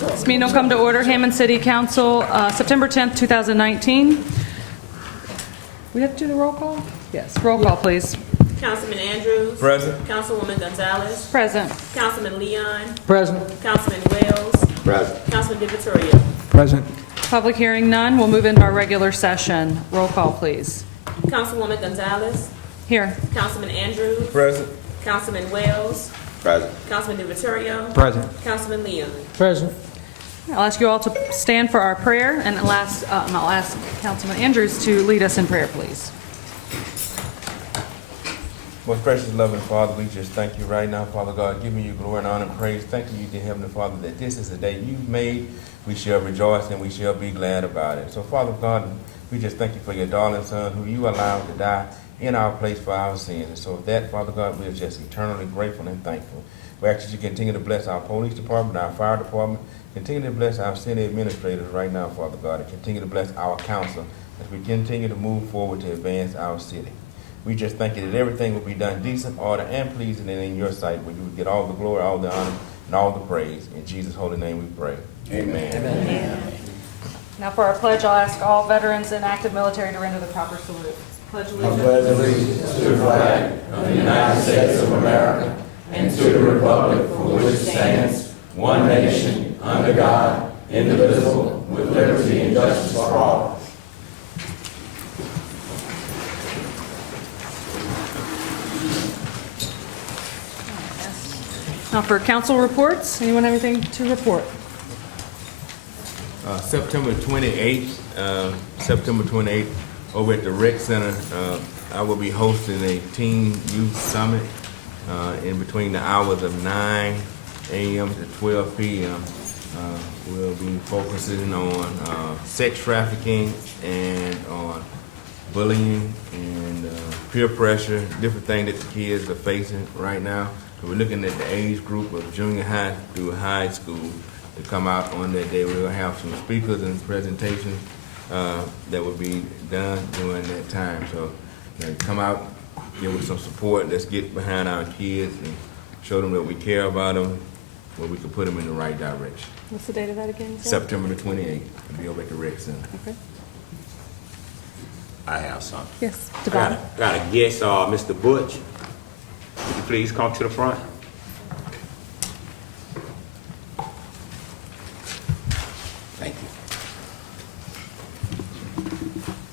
This meeting will come to order. Hammond City Council, September 10th, 2019. We have to do the roll call? Yes, roll call, please. Councilman Andrews. Present. Councilwoman Gonzalez. Present. Councilman Leon. Present. Councilman Wells. Present. Councilman DeVittorio. Present. Public hearing none. We'll move into our regular session. Roll call, please. Councilwoman Gonzalez. Here. Councilman Andrews. Present. Councilman Wells. Present. Councilman DeVittorio. Present. Councilman Leon. Present. I'll ask you all to stand for our prayer, and I'll ask Councilman Andrews to lead us in prayer, please. Most precious, loving Father, we just thank you right now, Father God, giving you glory and honor and praise. Thanking you, dear Heavenly Father, that this is the day you've made. We shall rejoice and we shall be glad about it. So, Father God, we just thank you for your darling Son, who you allowed to die in our place for our sins. And so, with that, Father God, we are just eternally grateful and thankful. We ask that you continue to bless our police department, our fire department, continue to bless our city administrators right now, Father God, and continue to bless our council as we continue to move forward to advance our city. We just thank you that everything will be done decent, order, and pleasing, and in your sight, where you will get all the glory, all the honor, and all the praise. In Jesus' holy name we pray. Amen. Amen. Now for our pledge, I'll ask all veterans and active military to render the proper salute. Pledge allegiance. I pledge allegiance to the flag of the United States of America and to the republic for which it stands, one nation, under God, indivisible, with liberty and justice for all. Now for council reports, anyone have anything to report? September 28th, over at the Rec Center, I will be hosting a teen youth summit in between the hours of 9 a.m. to 12 p.m. We'll be focusing on sex trafficking and on bullying and peer pressure, different things that the kids are facing right now. So we're looking at the age group of junior high through high school to come out on that day. We're going to have some speakers and presentations that will be done during that time. So come out, give us some support. Let's get behind our kids and show them that we care about them, where we can put them in the right direction. What's the date of that again? Sir? September the 28th. It'll be over at the Rec Center. Okay. I have something. Yes, Got Devon. a guest, Mr. Butch. Would you please come to the front? Thank you.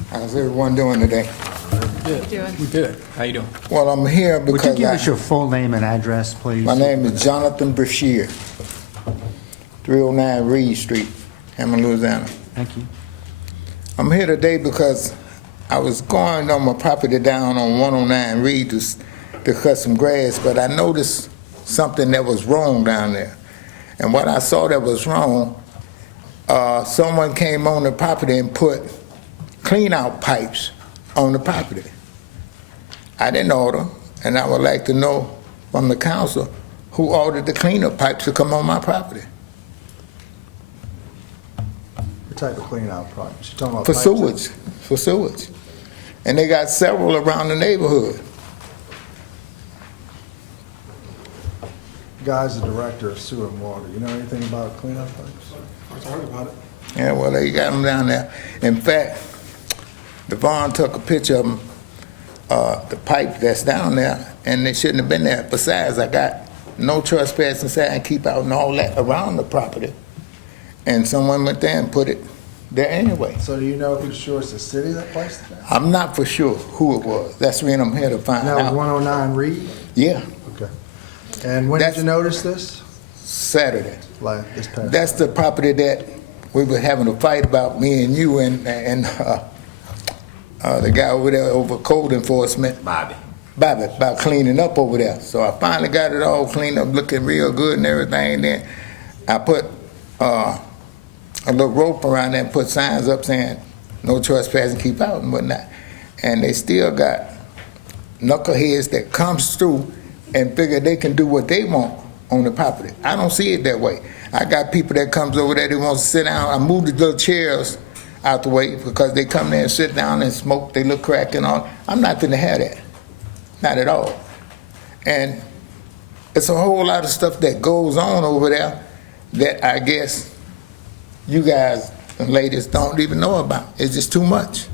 How's everyone doing today? We good. How you doing? Well, I'm here Would you because give us your full name and address, please? my name is Jonathan Brashear, 309 Reed Street, Hammond, Louisiana. Thank you. I'm here today because I was going on my property down on 109 Reed to cut some grass, but I noticed something that was wrong down there. And what I saw that was wrong, someone came on the property and put clean-out pipes on the property. I didn't order, and I would like to know from the council who ordered the clean-up pipes to come on my property. What type of clean-out products? You talking about For pipes? sewage, for sewage. And they got several around the neighborhood. Guy's the director of sewer and water. You know anything about clean-out pipes? I've heard about it. Yeah, well, they got them down there. In fact, Devon took a picture of the pipe that's down there, and it shouldn't have been there. Besides, I got no trespassing sign, keep out and all that around the property. And someone went there and put it there anyway. So do you know for sure it's the city that placed it there? I'm not for sure who it was. That's when I'm here to find That was out. 109 Reed? Yeah, Okay. And when did you notice this? Saturday. Like this past That's the property that we were having a fight about, me and you and the guy over there over code enforcement. Bobby. About cleaning up over there. So I finally got it all cleaned up, looking real good and everything. And then I put a little rope around there and put signs up saying no trespassing, keep out and whatnot. And they still got knuckleheads that comes through and figure they can do what they want on the property. I don't see it that way. I got people that comes over there, they want to sit down. I moved the little chairs out the way because they come there and sit down and smoke, they look crack and all. I'm not going to have that. Not at all. And it's a whole lot of stuff that goes on over there that I guess you guys and ladies don't even know about. It's just too much.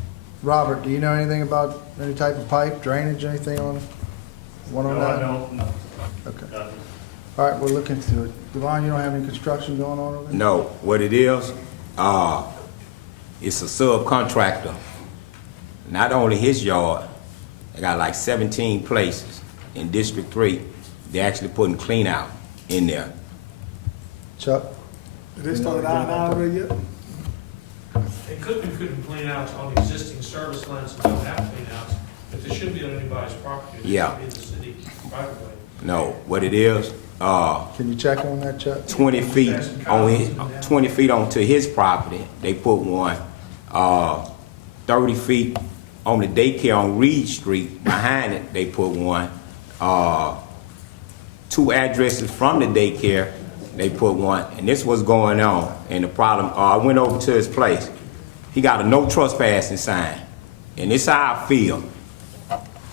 Robert, do you know anything about any type of pipe, drainage, anything on one on No, that? I don't, no. Okay. Nothing. All right, we'll look into it. Devon, you don't have any construction going on over there? No, what it is, it's a subcontractor. Not only his yard, they got like 17 places in District 3. They're actually putting clean out in there. Chuck? Did they start out already yet? They couldn't clean out on existing service lines and don't have clean outs, but they should be on anybody's property. They Yeah. should be in the city right away. No, what it is, Can you check on that, Chuck? 20 feet onto his property, they put one. 30 feet on the daycare on Reed Street, behind it, they put one. 2 addresses from the daycare, they put one. And this was going on. And the problem, I went over to his place. He got a no trespassing sign. And this is how I feel.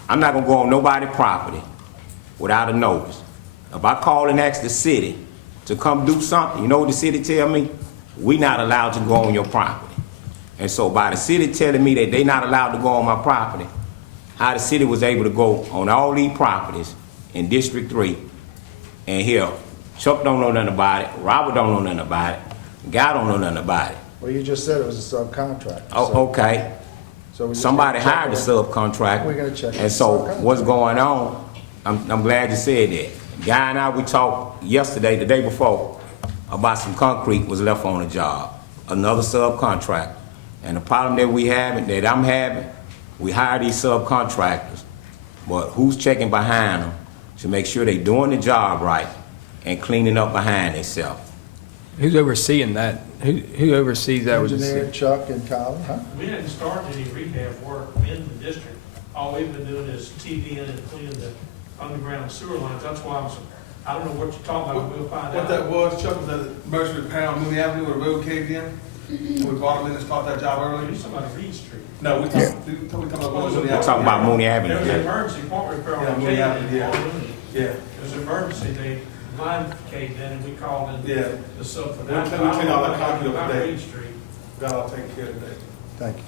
I'm not gonna go on nobody's property without a notice. If I call and ask the city to come do something, you know what the city tell me? We not allowed to go on your property. And so by the city telling me that they not allowed to go on my property, how the city was able to go on all these properties in District 3, and here, Chuck don't know nothing about it, Robert don't know nothing about it, Guy don't know nothing about it. Well, you just said it was a subcontract. Oh, okay. So we just Somebody gotta check hired the on- subcontractor. We gotta check on And so the subcontract. what's going on, I'm glad you said that. Guy and I, we talked yesterday, the day before, about some concrete was left on the job, another subcontractor. And the problem that I'm having, we hire these subcontractors, but who's checking behind them to make sure they doing the job right and cleaning up behind themselves? Who's overseeing that? Who oversees that with the Engineer, city? Chuck and Colin, huh? We hadn't started any rehab work in the district. All we've been doing is TDing and cleaning the underground sewer lines. That's why I don't know what you're talking about, we'll find What out. that was, Chuck, was that emergency repair on Mooney Avenue where the road caved in? And we brought them in and started that job early? You're talking about Reed Street. No, we talking about Mooney We're Avenue. talking about Mooney There was an Avenue. emergency part repair Yeah, on Mooney the Avenue, yeah. Yeah, It was an emergency, the line caved in and we called in Yeah. the sub for We that. cleaned all that concrete up About today. Reed Street. got all taken care of today. Thank you.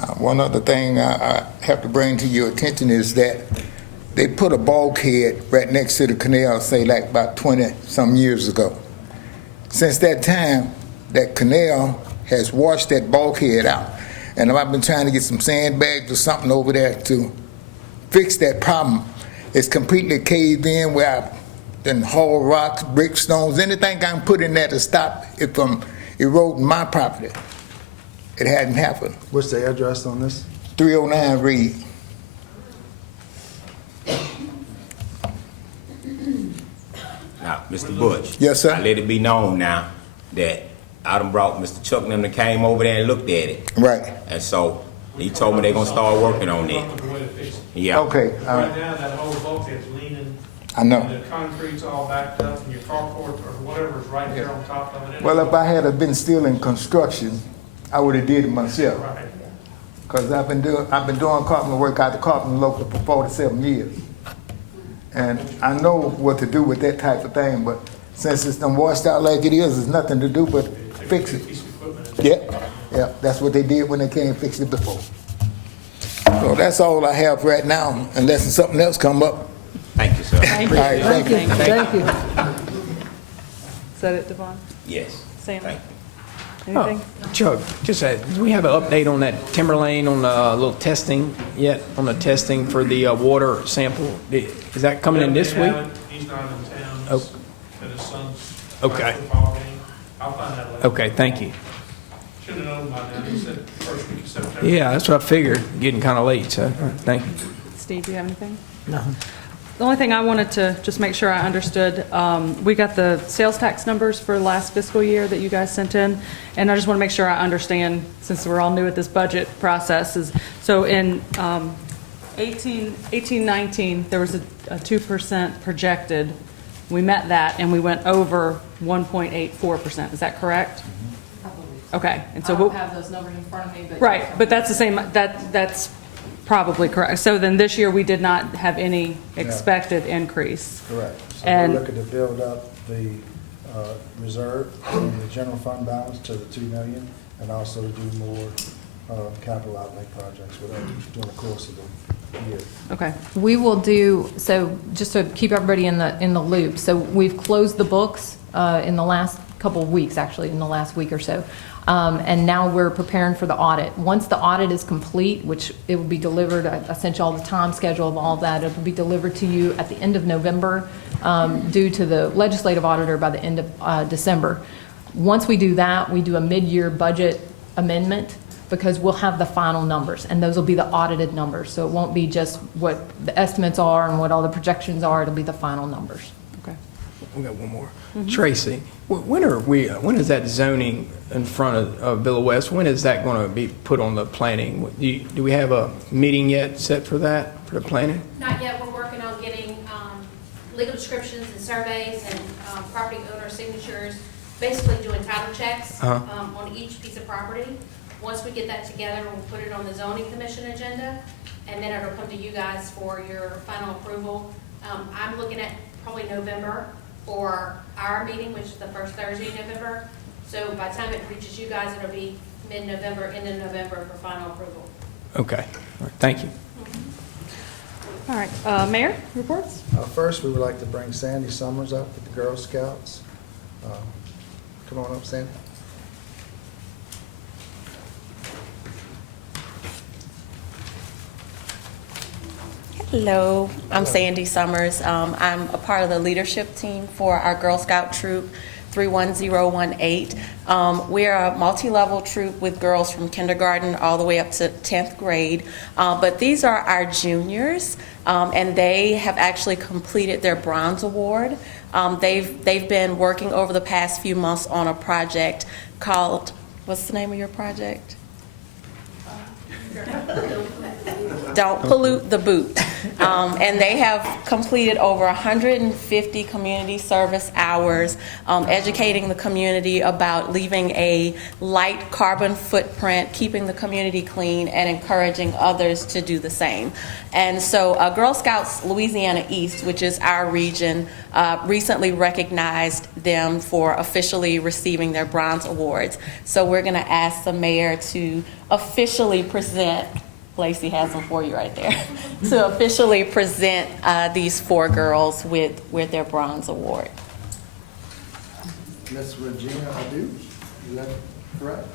Now, one other thing I have to bring to your attention is that they put a bulkhead right next to the canal, say like about 20-some years ago. Since that time, that canal has washed that bulkhead out. And I've been trying to get some sandbags or something over there to fix that problem. It's completely caved in where I've done hauled rocks, bricks, stones, anything I can put in there to stop it from eroding my property. It hadn't happened. What's the address on this? 309 Reed. Now, Mr. Butch. Yes, sir. I let it be known now that I done brought Mr. Chuck and them that came over there and looked at it. Right. And so he told me they gonna start working on it. Come up with a way to fix it. Yeah. Okay, all Right right. now, that whole bulkhead's leaning. I know. And the concrete's all backed up and your carport or whatever's right there on top of it. Well, if I had been still in construction, I would have did it myself. Right. Because I've been doing carpenter work out the carpenter local for 47 years. And I know what to do with that type of thing, but since it's done washed out like it is, there's nothing to do but fix it. Piece of equipment. Yeah, that's what they did when they came and fixed it before. So that's all I have right now, unless something else come up. Thank you, sir. Thank you. All right, thank you. Thank you. Is that it, Devon? Yes. Sam? Thank you. Anything? Chuck, just do we have an update on that timber lane on the little testing yet, on the testing for the water sample? Is that coming in this They week? haven't. He's not in town. Oh. At his son's. Okay. football game. I'll find out later. Okay, thank you. Should have known by now. He said first week of September. Yeah, that's what I figured, getting kind of late, so thank you. Steve, do you have anything? No. The only thing I wanted to just make sure I understood, we got the sales tax numbers for last fiscal year that you guys sent in, and I just want to make sure I understand, since we're all new at this budget process, so in 18-19, there was a 2% projected. We met that, and we went over 1.84%. Is that correct? Okay. And so I don't have those numbers in front of me, but. right, but that's the same, that's probably correct. So then this year, we did not have any expected increase. Correct. So And- we're looking to build up the reserve in the general fund balance to the 2 million, and also to do more capital outlay projects during the course of the year. Okay. We will do, so just to keep everybody in the loop, so we've closed the books in the last couple of weeks, actually, in the last week or so. And now we're preparing for the audit. Once the audit is complete, which it will be delivered, I sent you all the time schedule of all of that, it will be delivered to you at the end of November, due to the legislative auditor by the end of December. Once we do that, we do a mid-year budget amendment, because we'll have the final numbers, and those will be the audited numbers. So it won't be just what the estimates are and what all the projections are, it'll be the final numbers. Okay. We got one more. Tracy, when is that zoning in front of Villa West, when is that going to be put on the planning? Do we have a meeting yet set for that, for the planning? Not yet. We're working on getting legal descriptions and surveys and property owner signatures, basically doing title checks on each piece of property. Once we get that together, we'll put it on the zoning commission agenda, and then it'll come to you guys for your final approval. I'm looking at probably November for our meeting, which is the first Thursday in November. So by the time it reaches you guys, it'll be mid-November, end of November for final approval. Okay, all right, thank you. All right. Mayor, reports? First, we would like to bring Sandy Summers up with the Girl Scouts. Come on up, Sandy. Hello, I'm Sandy Summers. I'm a part of the leadership team for our Girl Scout troop 31018. We're a multi-level troop with girls from kindergarten all the way up to 10th grade. But these are our juniors, and they have actually completed their Bronze Award. They've been working over the past few months on a project called, what's the name of your project? Don't Pollute the Boot. And they have completed over 150 community service hours, educating the community about leaving a light carbon footprint, keeping the community clean, and encouraging others to do the same. And so Girl Scouts Louisiana East, which is our region, recently recognized them for officially receiving their Bronze Awards. So we're going to ask the mayor to officially present, Lacey has them for you right there, to officially present these 4 girls with their Bronze Award. Miss Regina Adu, is that correct?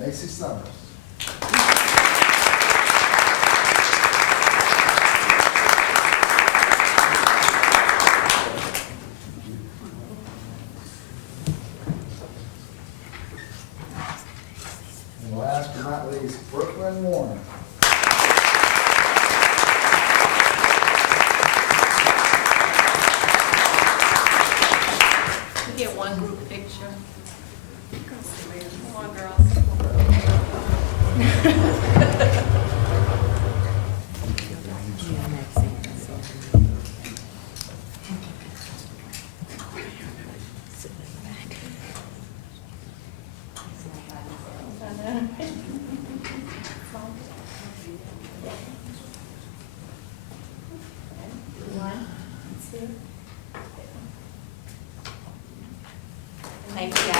Macy Summers. And last but not least, Brooklyn Warner. We get one group picture. Come on, girls. Thank you, guys.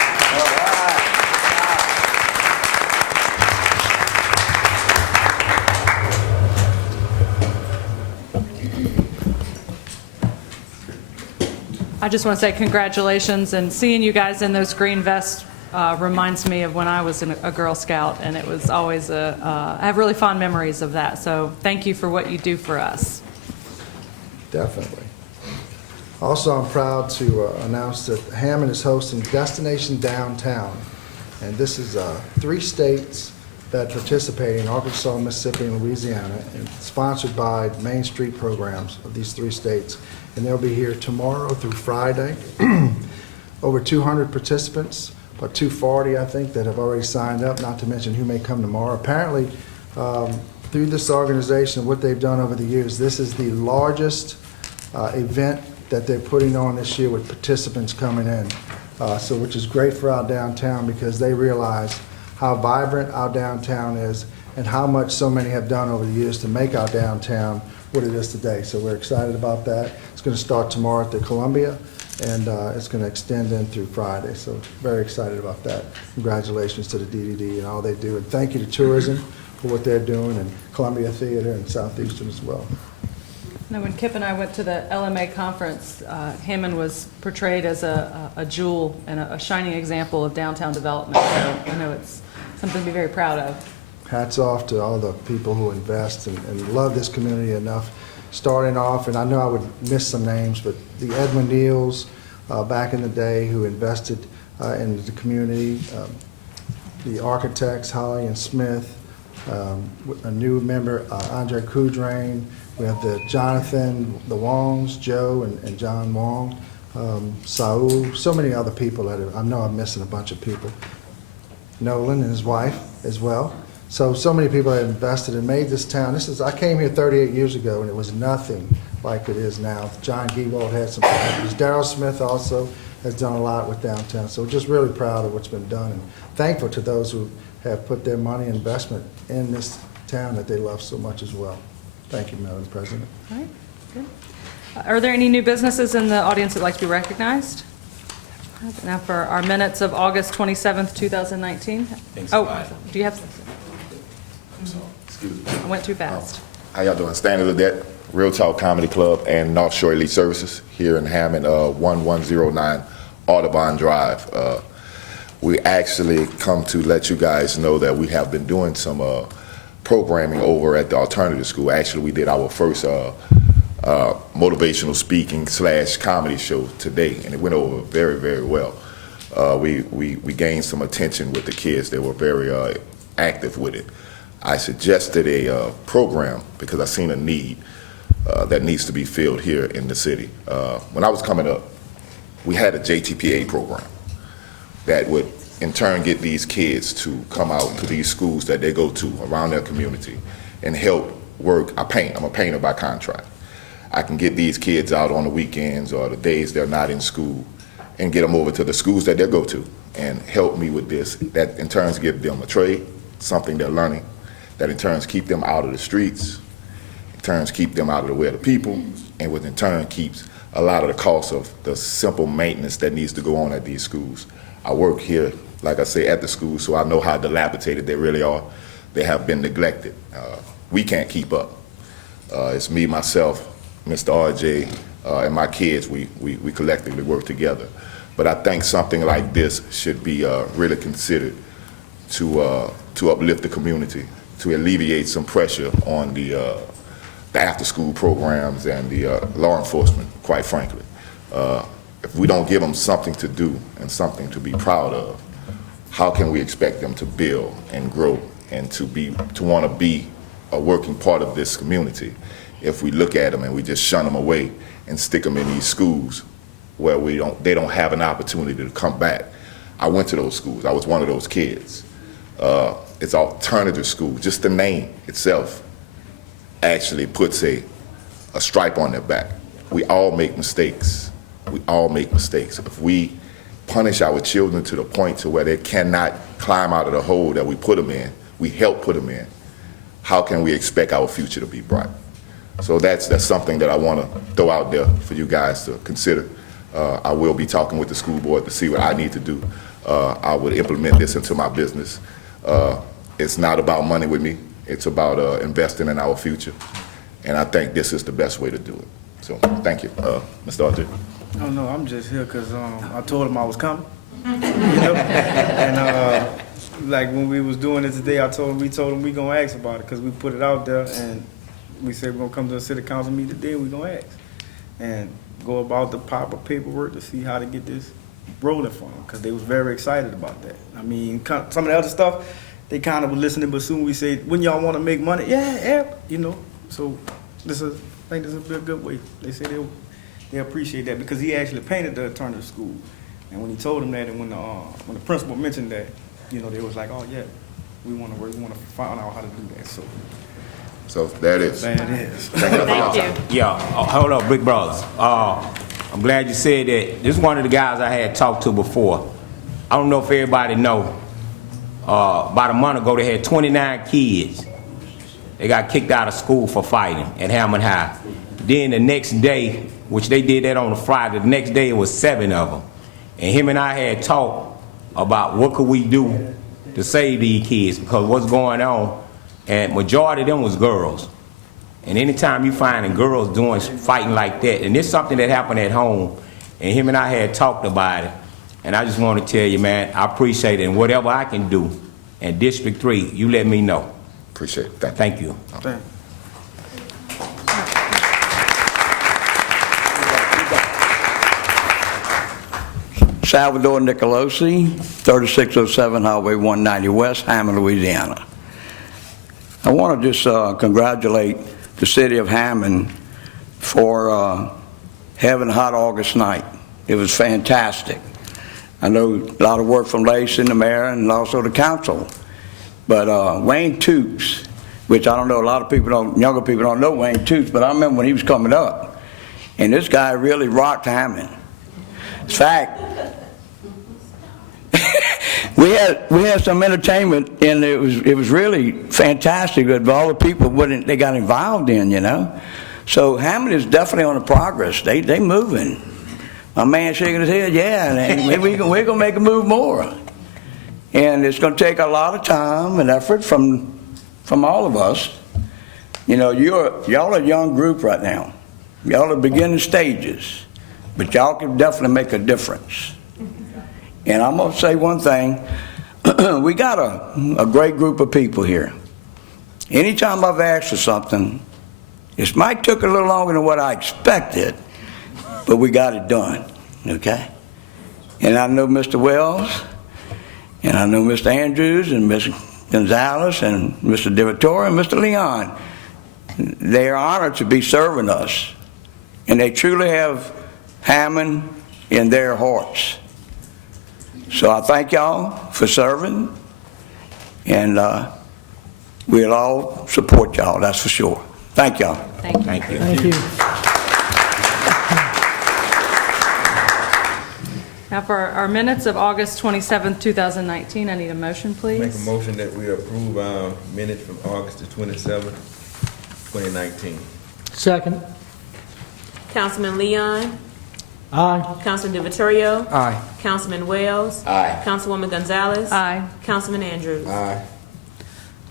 I just want to say congratulations, and seeing you guys in those green vests reminds me of when I was a Girl Scout, and it was always I have really fond memories of that. So thank you for what you do for us. Definitely. Also, I'm proud to announce that Hammond is hosting Destination Downtown. And this is 3 states that participate in Arkansas, Mississippi, and Louisiana, and sponsored by Main Street programs of these 3 states. And they'll be here tomorrow through Friday. Over 200 participants, about 240, I think, that have already signed up, not to mention who may come tomorrow. Apparently, through this organization, what they've done over the years, this is the largest event that they're putting on this year with participants coming in. So which is great for our downtown because they realize how vibrant our downtown is and how much so many have done over the years to make our downtown what it is today. So we're excited about that. It's going to start tomorrow at the Columbia, and it's going to extend in through Friday. So very excited about that. Congratulations to the DDD and all they do. And thank you to tourism for what they're doing, and Columbia Theater and Southeastern as well. Now, when Kip and I went to the LMA conference, Hammond was portrayed as a jewel and a shining example of downtown development. So I know it's something to be very proud of. Hats off to all the people who invest and love this community enough. Starting off, and I know I would miss some names, but the Edwin Neals back in the day who invested in the community, the architects, Holly and Smith, a new member, Andre Coudrain. We have the Jonathan, the Wongs, Joe and John Wong, Saul, so many other people that I know I'm missing a bunch of people. Nolan and his wife as well. So many people have invested and made this town. I came here 38 years ago and it was nothing like it is now. John Giewald had some properties. Darrell Smith also has done a lot with downtown. So just really proud of what's been done and thankful to those who have put their money and investment in this town that they love so much as well. Thank you, Madam President. All right, good. Are there any new businesses in the audience that would like to be recognized? Now for our minutes of August 27th, 2019. Oh, do you have? Excuse me. I went too fast. How y'all doing? Stanley Ledette, Real Talk Comedy Club and North Shore Elite Services here in Hammond, 1109 Audubon Drive. We actually come to let you guys know that we have been doing some programming over at the alternative school. Actually, we did our first motivational speaking / comedy show today, and it went over very, very well. We gained some attention with the kids. They were very active with it. I suggested a program because I seen a need that needs to be filled here in the city. When I was coming up, we had a JTPA program that would in turn get these kids to come out to these schools that they go to around their community and help work. I paint. I'm a painter by contract. I can get these kids out on the weekends or the days they're not in school and get them over to the schools that they go to and help me with this. That in turn give them a trade, something they're learning, that in turn keep them out of the streets, in turn keep them out of the way of the people, and which in turn keeps a lot of the cost of the simple maintenance that needs to go on at these schools. I work here, like I say, at the school, so I know how dilapidated they really are. They have been neglected. We can't keep up. It's me, myself, Mr. RJ, and my kids. We collectively work together. But I think something like this should be really considered to uplift the community, to alleviate some pressure on the after-school programs and the law enforcement, quite frankly. If we don't give them something to do and something to be proud of, how can we expect them to build and grow and to want to be a working part of this community if we look at them and we just shun them away and stick them in these schools where they don't have an opportunity to come back? I went to those schools. I was one of those kids. It's alternative school. Just the name itself actually puts a stripe on their back. We all make mistakes. We all make mistakes. If we punish our children to the point to where they cannot climb out of the hole that we put them in, we help put them in, how can we expect our future to be bright? So that's something that I want to throw out there for you guys to consider. I will be talking with the school board to see what I need to do. I would implement this into my business. It's not about money with me. It's about investing in our future. And I think this is the best way to do it. So thank you, Mr. RJ. Oh, no, I'm just here because I told him I was coming, you know? And like when we was doing it today, we told him we gonna ask about it because we put it out there and we said we're gonna come to a city council meeting today and we gonna ask. And go about the proper paperwork to see how to get this rolling for them because they was very excited about that. I mean, some of the other stuff, they kind of were listening, but soon we said, when y'all want to make money? Yeah, you know. So I think this will be a good way. They say they appreciate that because he actually painted the alternative school. And when he told them that, and when the principal mentioned that, you know, they was like, oh yeah, we want to find out how to do that. So that is. That is. Thank you. Yeah, hold up, big brothers. I'm glad you said that. This is one of the guys I had talked to before. I don't know if everybody know. About a month ago, they had 29 kids. They got kicked out of school for fighting at Hammond High. Then the next day, which they did that on a Friday, the next day it was 7 of them. And him and I had talked about what could we do to save these kids, because what's going on, and majority of them was girls. And anytime you find girls fighting like that, and it's something that happened at home, and him and I had talked about it, and I just want to tell you, man, I appreciate it, and whatever I can do in District 3, you let me know. Appreciate it. Thank you. Salvador Nicolosi, 3607 Highway 190 West, Hammond, Louisiana. I want to just congratulate the city of Hammond for having a hot August night. It was fantastic. I know a lot of work from Lacey and the mayor and also the council. But Wayne Toops, which I don't know, a lot of people younger people don't know Wayne Toops, but I remember when he was coming up, and this guy really rocked Hammond. In fact, we had some entertainment, and it was really fantastic with all the people they got involved in, you know. So Hammond is definitely on the progress. They moving. My man shaking his head, yeah, and we're gonna make a move more. And it's gonna take a lot of time and effort from all of us. You know, y'all are a young group right now. Y'all are beginning stages, but y'all can definitely make a difference. And I'm gonna say one thing, we got a great group of people here. Anytime I've asked for something, it might took a little longer than what I expected, but we got it done, okay? And I know Mr. Wells, and I know Mr. Andrews, and Ms. Gonzalez, and Mr. DeVitore, and Mr. Leon. They are honored to be serving us, and they truly have Hammond in their hearts. So I thank y'all for serving, and we'll all support y'all, that's for sure. Thank y'all. Thank you. Thank you. Thank you. Now for our minutes of August 27th, 2019, I need a motion, please. Make a motion that we approve our minutes from August the 27th, 2019. Second. Councilman Leon. Aye. Councilman DeVitore. Aye. Councilman Wells. Aye. Councilwoman Gonzalez. Aye. Councilman Andrews. Aye.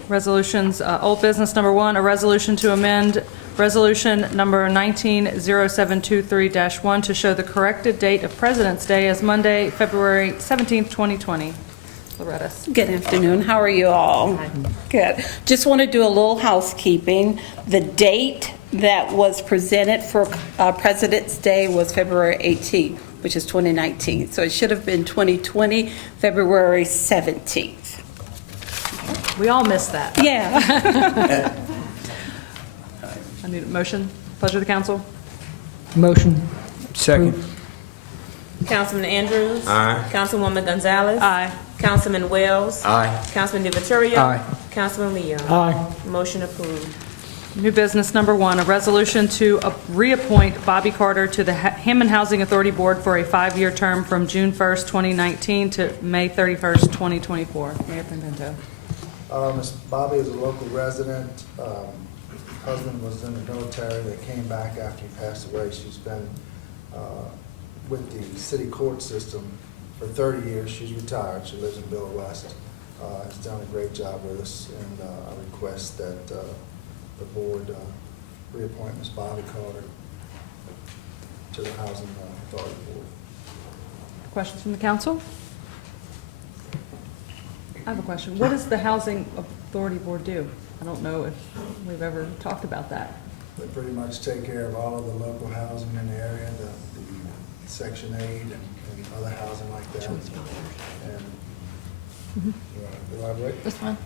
Resolutions, old business number 1, a resolution to amend resolution number 190723-1 to show the corrected date of President's Day as Monday, February 17th, 2020. Loretta. Good afternoon. How are you all? Hi. Good. Just want to do a little housekeeping. The date that was presented for President's Day was February 18th, which is 2019. So it should have been 2020, February 17th. We all missed that. Yeah. I need a motion. Pleasure of the council. Motion. Second. Councilman Andrews. Aye. Councilwoman Gonzalez. Aye. Councilman Wells. Aye. Councilman DeVitore. Aye. Councilman Leon. Aye. Motion approved. New business number 1, a resolution to reappoint Bobby Carter to the Hammond Housing Authority Board for a 5-year term from June 1st, 2019 to May 31st, 2024. Mayor Pimento. Ms. Bobby is a local resident. Husband was in the military. They came back after he passed away. She's been with the city court system for 30 years. She's retired. She lives in Bill West. Has done a great job with us, and I request that the board reappoint Ms. Bobby Carter to the Housing Authority Board. Questions from the council? I have a question. What does the Housing Authority Board do? I don't know if we've ever talked about that. They pretty much take care of all of the local housing in the area, the Section 8 and other housing like that. And Elaborate? That's fine.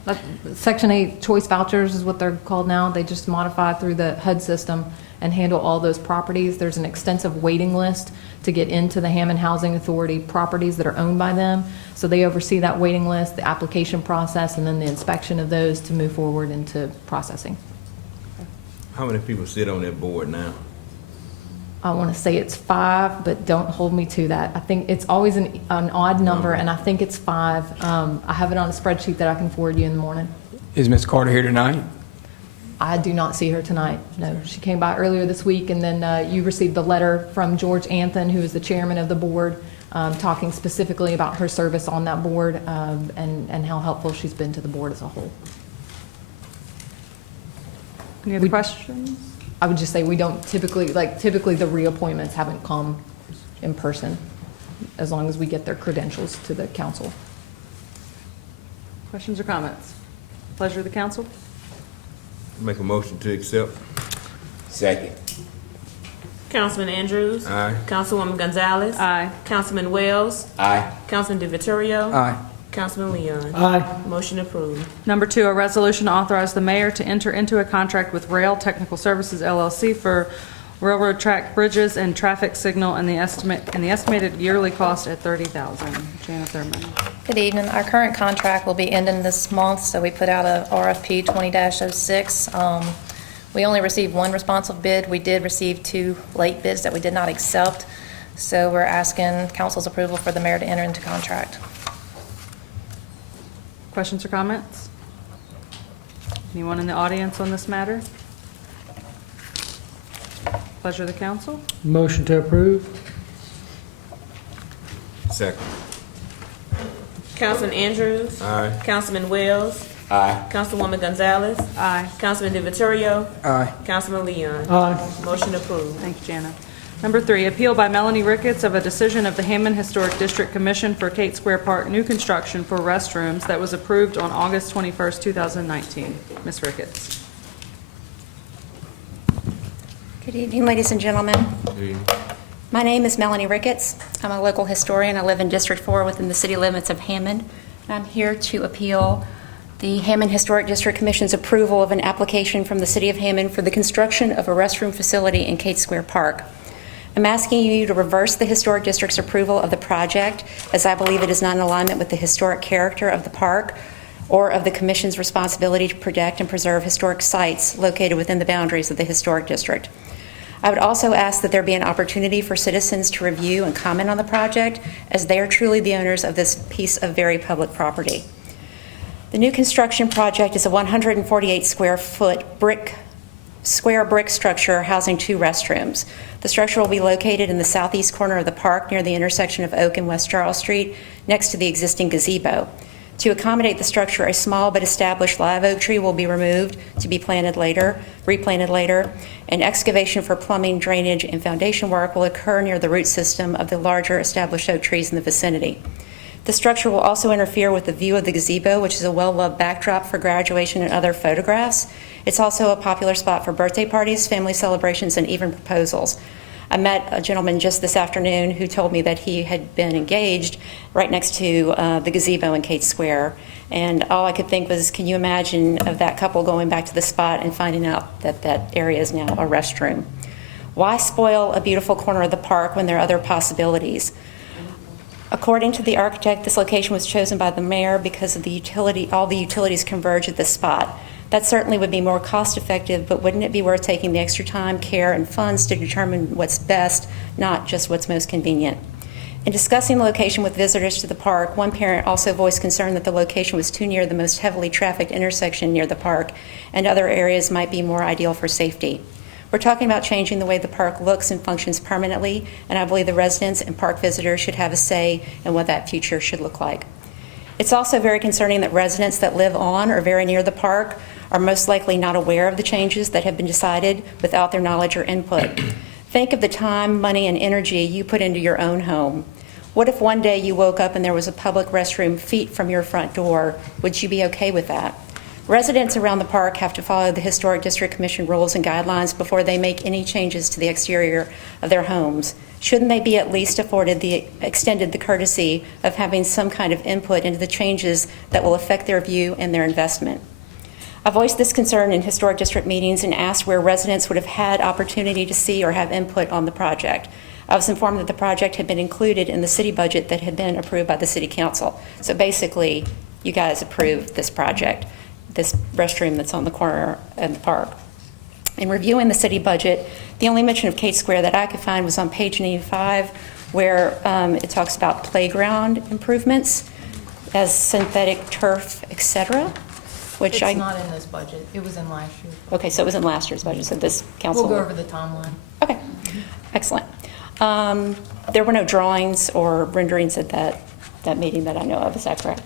Section 8 choice vouchers is what they're called now. They just modify through the HUD system and handle all those properties. There's an extensive waiting list to get into the Hammond Housing Authority properties that are owned by them. So they oversee that waiting list, the application process, and then the inspection of those to move forward into processing. How many people sit on that board now? I want to say it's 5, but don't hold me to that. I think it's always an odd number, and I think it's 5. I have it on a spreadsheet that I can forward you in the morning. Is Ms. Carter here tonight? I do not see her tonight. No, she came by earlier this week, and then you received the letter from George Anthon, who is the chairman of the board, talking specifically about her service on that board and how helpful she's been to the board as a whole. Any other questions? I would just say we don't typically the reappointments haven't come in person, as long as we get their credentials to the council. Questions or comments? Pleasure of the council. Make a motion to accept. Second. Councilman Andrews. Aye. Councilwoman Gonzalez. Aye. Councilman Wells. Aye. Councilman DeVittorio. Aye. Councilman Leon. Aye. Motion approved. Number 2, a resolution to authorize the mayor to enter into a contract with Rail Technical Services LLC for railroad track bridges and traffic signal, and the estimated yearly cost at $30,000. Jana Thurman. Good evening. Our current contract will be ending this month, so we put out a RFP 20-06. We only received one responsive bid. We did receive 2 late bids that we did not accept, so we're asking council's approval for the mayor to enter into contract. Questions or comments? Anyone in the audience on this matter? Pleasure of the council. Motion to approve. Second. Councilman Andrews. Aye. Councilman Wells. Aye. Councilwoman Gonzalez. Aye. Councilman DeVittorio. Aye. Councilman Leon. Aye. Motion approved. Thank you, Jana. Number 3, appeal by Melanie Ricketts of a decision of the Hammond Historic District Commission for Kate Square Park new construction for restrooms that was approved on August 21st, 2019. Ms. Ricketts. Good evening, ladies and gentlemen. My name is Melanie Ricketts. I'm a local historian. I live in District 4 within the city limits of Hammond. I'm here to appeal the Hammond Historic District Commission's approval of an application from the city of Hammond for the construction of a restroom facility in Kate Square Park. I'm asking you to reverse the Historic District's approval of the project, as I believe it is not in alignment with the historic character of the park or of the Commission's responsibility to protect and preserve historic sites located within the boundaries of the Historic District. I would also ask that there be an opportunity for citizens to review and comment on the project, as they are truly the owners of this piece of very public property. The new construction project is a 148 square foot square brick structure housing 2 restrooms. The structure will be located in the southeast corner of the park near the intersection of Oak and West Charles Street, next to the existing gazebo. To accommodate the structure, a small but established live oak tree will be removed to be replanted later, and excavation for plumbing, drainage, and foundation work will occur near the root system of the larger established oak trees in the vicinity. The structure will also interfere with the view of the gazebo, which is a well-loved backdrop for graduation and other photographs. It's also a popular spot for birthday parties, family celebrations, and even proposals. I met a gentleman just this afternoon who told me that he had been engaged right next to the gazebo in Kate Square. And all I could think was, can you imagine of that couple going back to the spot and finding out that that area is now a restroom? Why spoil a beautiful corner of the park when there are other possibilities? According to the architect, this location was chosen by the mayor because of all the utilities converge at this spot. That certainly would be more cost effective, but wouldn't it be worth taking the extra time, care, and funds to determine what's best, not just what's most convenient? In discussing the location with visitors to the park, one parent also voiced concern that the location was too near the most heavily trafficked intersection near the park, and other areas might be more ideal for safety. We're talking about changing the way the park looks and functions permanently, and I believe the residents and park visitors should have a say in what that future should look like. It's also very concerning that residents that live on or very near the park are most likely not aware of the changes that have been decided without their knowledge or input. Think of the time, money, and energy you put into your own home. What if one day you woke up and there was a public restroom feet from your front door? Would you be okay with that? Residents around the park have to follow the Historic District Commission rules and guidelines before they make any changes to the exterior of their homes. Shouldn't they be at least extended the courtesy of having some kind of input into the changes that will affect their view and their investment? I voiced this concern in Historic District meetings and asked where residents would have had opportunity to see or have input on the project. I was informed that the project had been included in the city budget that had been approved by the City Council. So basically, you guys approved this project, this restroom that's on the corner of the park. In reviewing the city budget, the only mention of Kate Square that I could find was on page 95, where it talks about playground improvements as synthetic turf, etc. Which It's not in this budget. It was in last year. Okay, so it was in last year's budget, so this council... We'll go over the timeline. Okay, excellent. There were no drawings or renderings at that meeting that I know of, is that correct?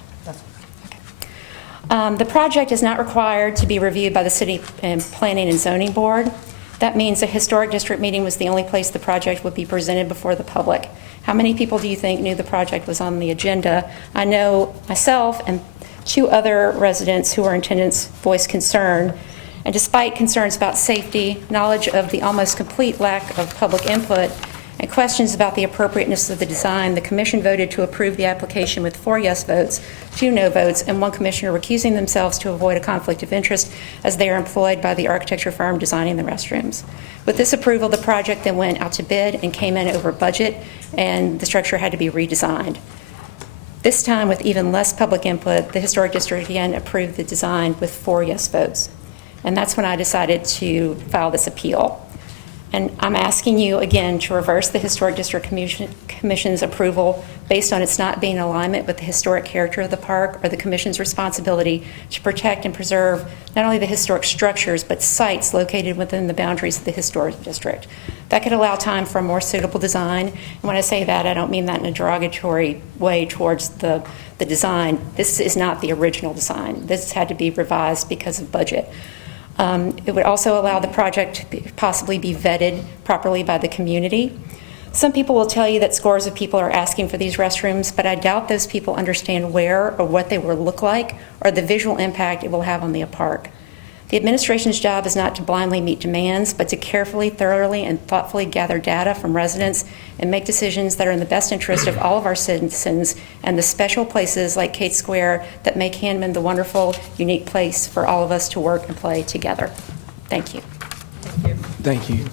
Okay. The project is not required to be reviewed by the City Planning and Zoning Board. That means a Historic District meeting was the only place the project would be presented before the public. How many people do you think knew the project was on the agenda? I know myself and 2 other residents who were in attendance voiced concern, and despite concerns about safety, knowledge of the almost complete lack of public input, and questions about the appropriateness of the design, the Commission voted to approve the application with 4 yes votes, 2 no votes, and 1 commissioner recusing themselves to avoid a conflict of interest as they are employed by the architecture firm designing the restrooms. With this approval, the project then went out to bid and came in over budget, and the structure had to be redesigned. This time, with even less public input, the Historic District again approved the design with 4 yes votes. And that's when I decided to file this appeal. And I'm asking you again to reverse the Historic District Commission's approval based on its not being in alignment with the historic character of the park or the Commission's responsibility to protect and preserve not only the historic structures, but sites located within the boundaries of the Historic District. That could allow time for a more suitable design. And when I say that, I don't mean that in a derogatory way towards the design. This is not the original design. This had to be revised because of budget. It would also allow the project to possibly be vetted properly by the community. Some people will tell you that scores of people are asking for these restrooms, but I doubt those people understand where or what they will look like or the visual impact it will have on the park. The administration's job is not to blindly meet demands, but to carefully, thoroughly, and thoughtfully gather data from residents and make decisions that are in the best interest of all of our citizens and the special places like Kate Square that make Hammond the wonderful, unique place for all of us to work and play together. Thank you. Thank you.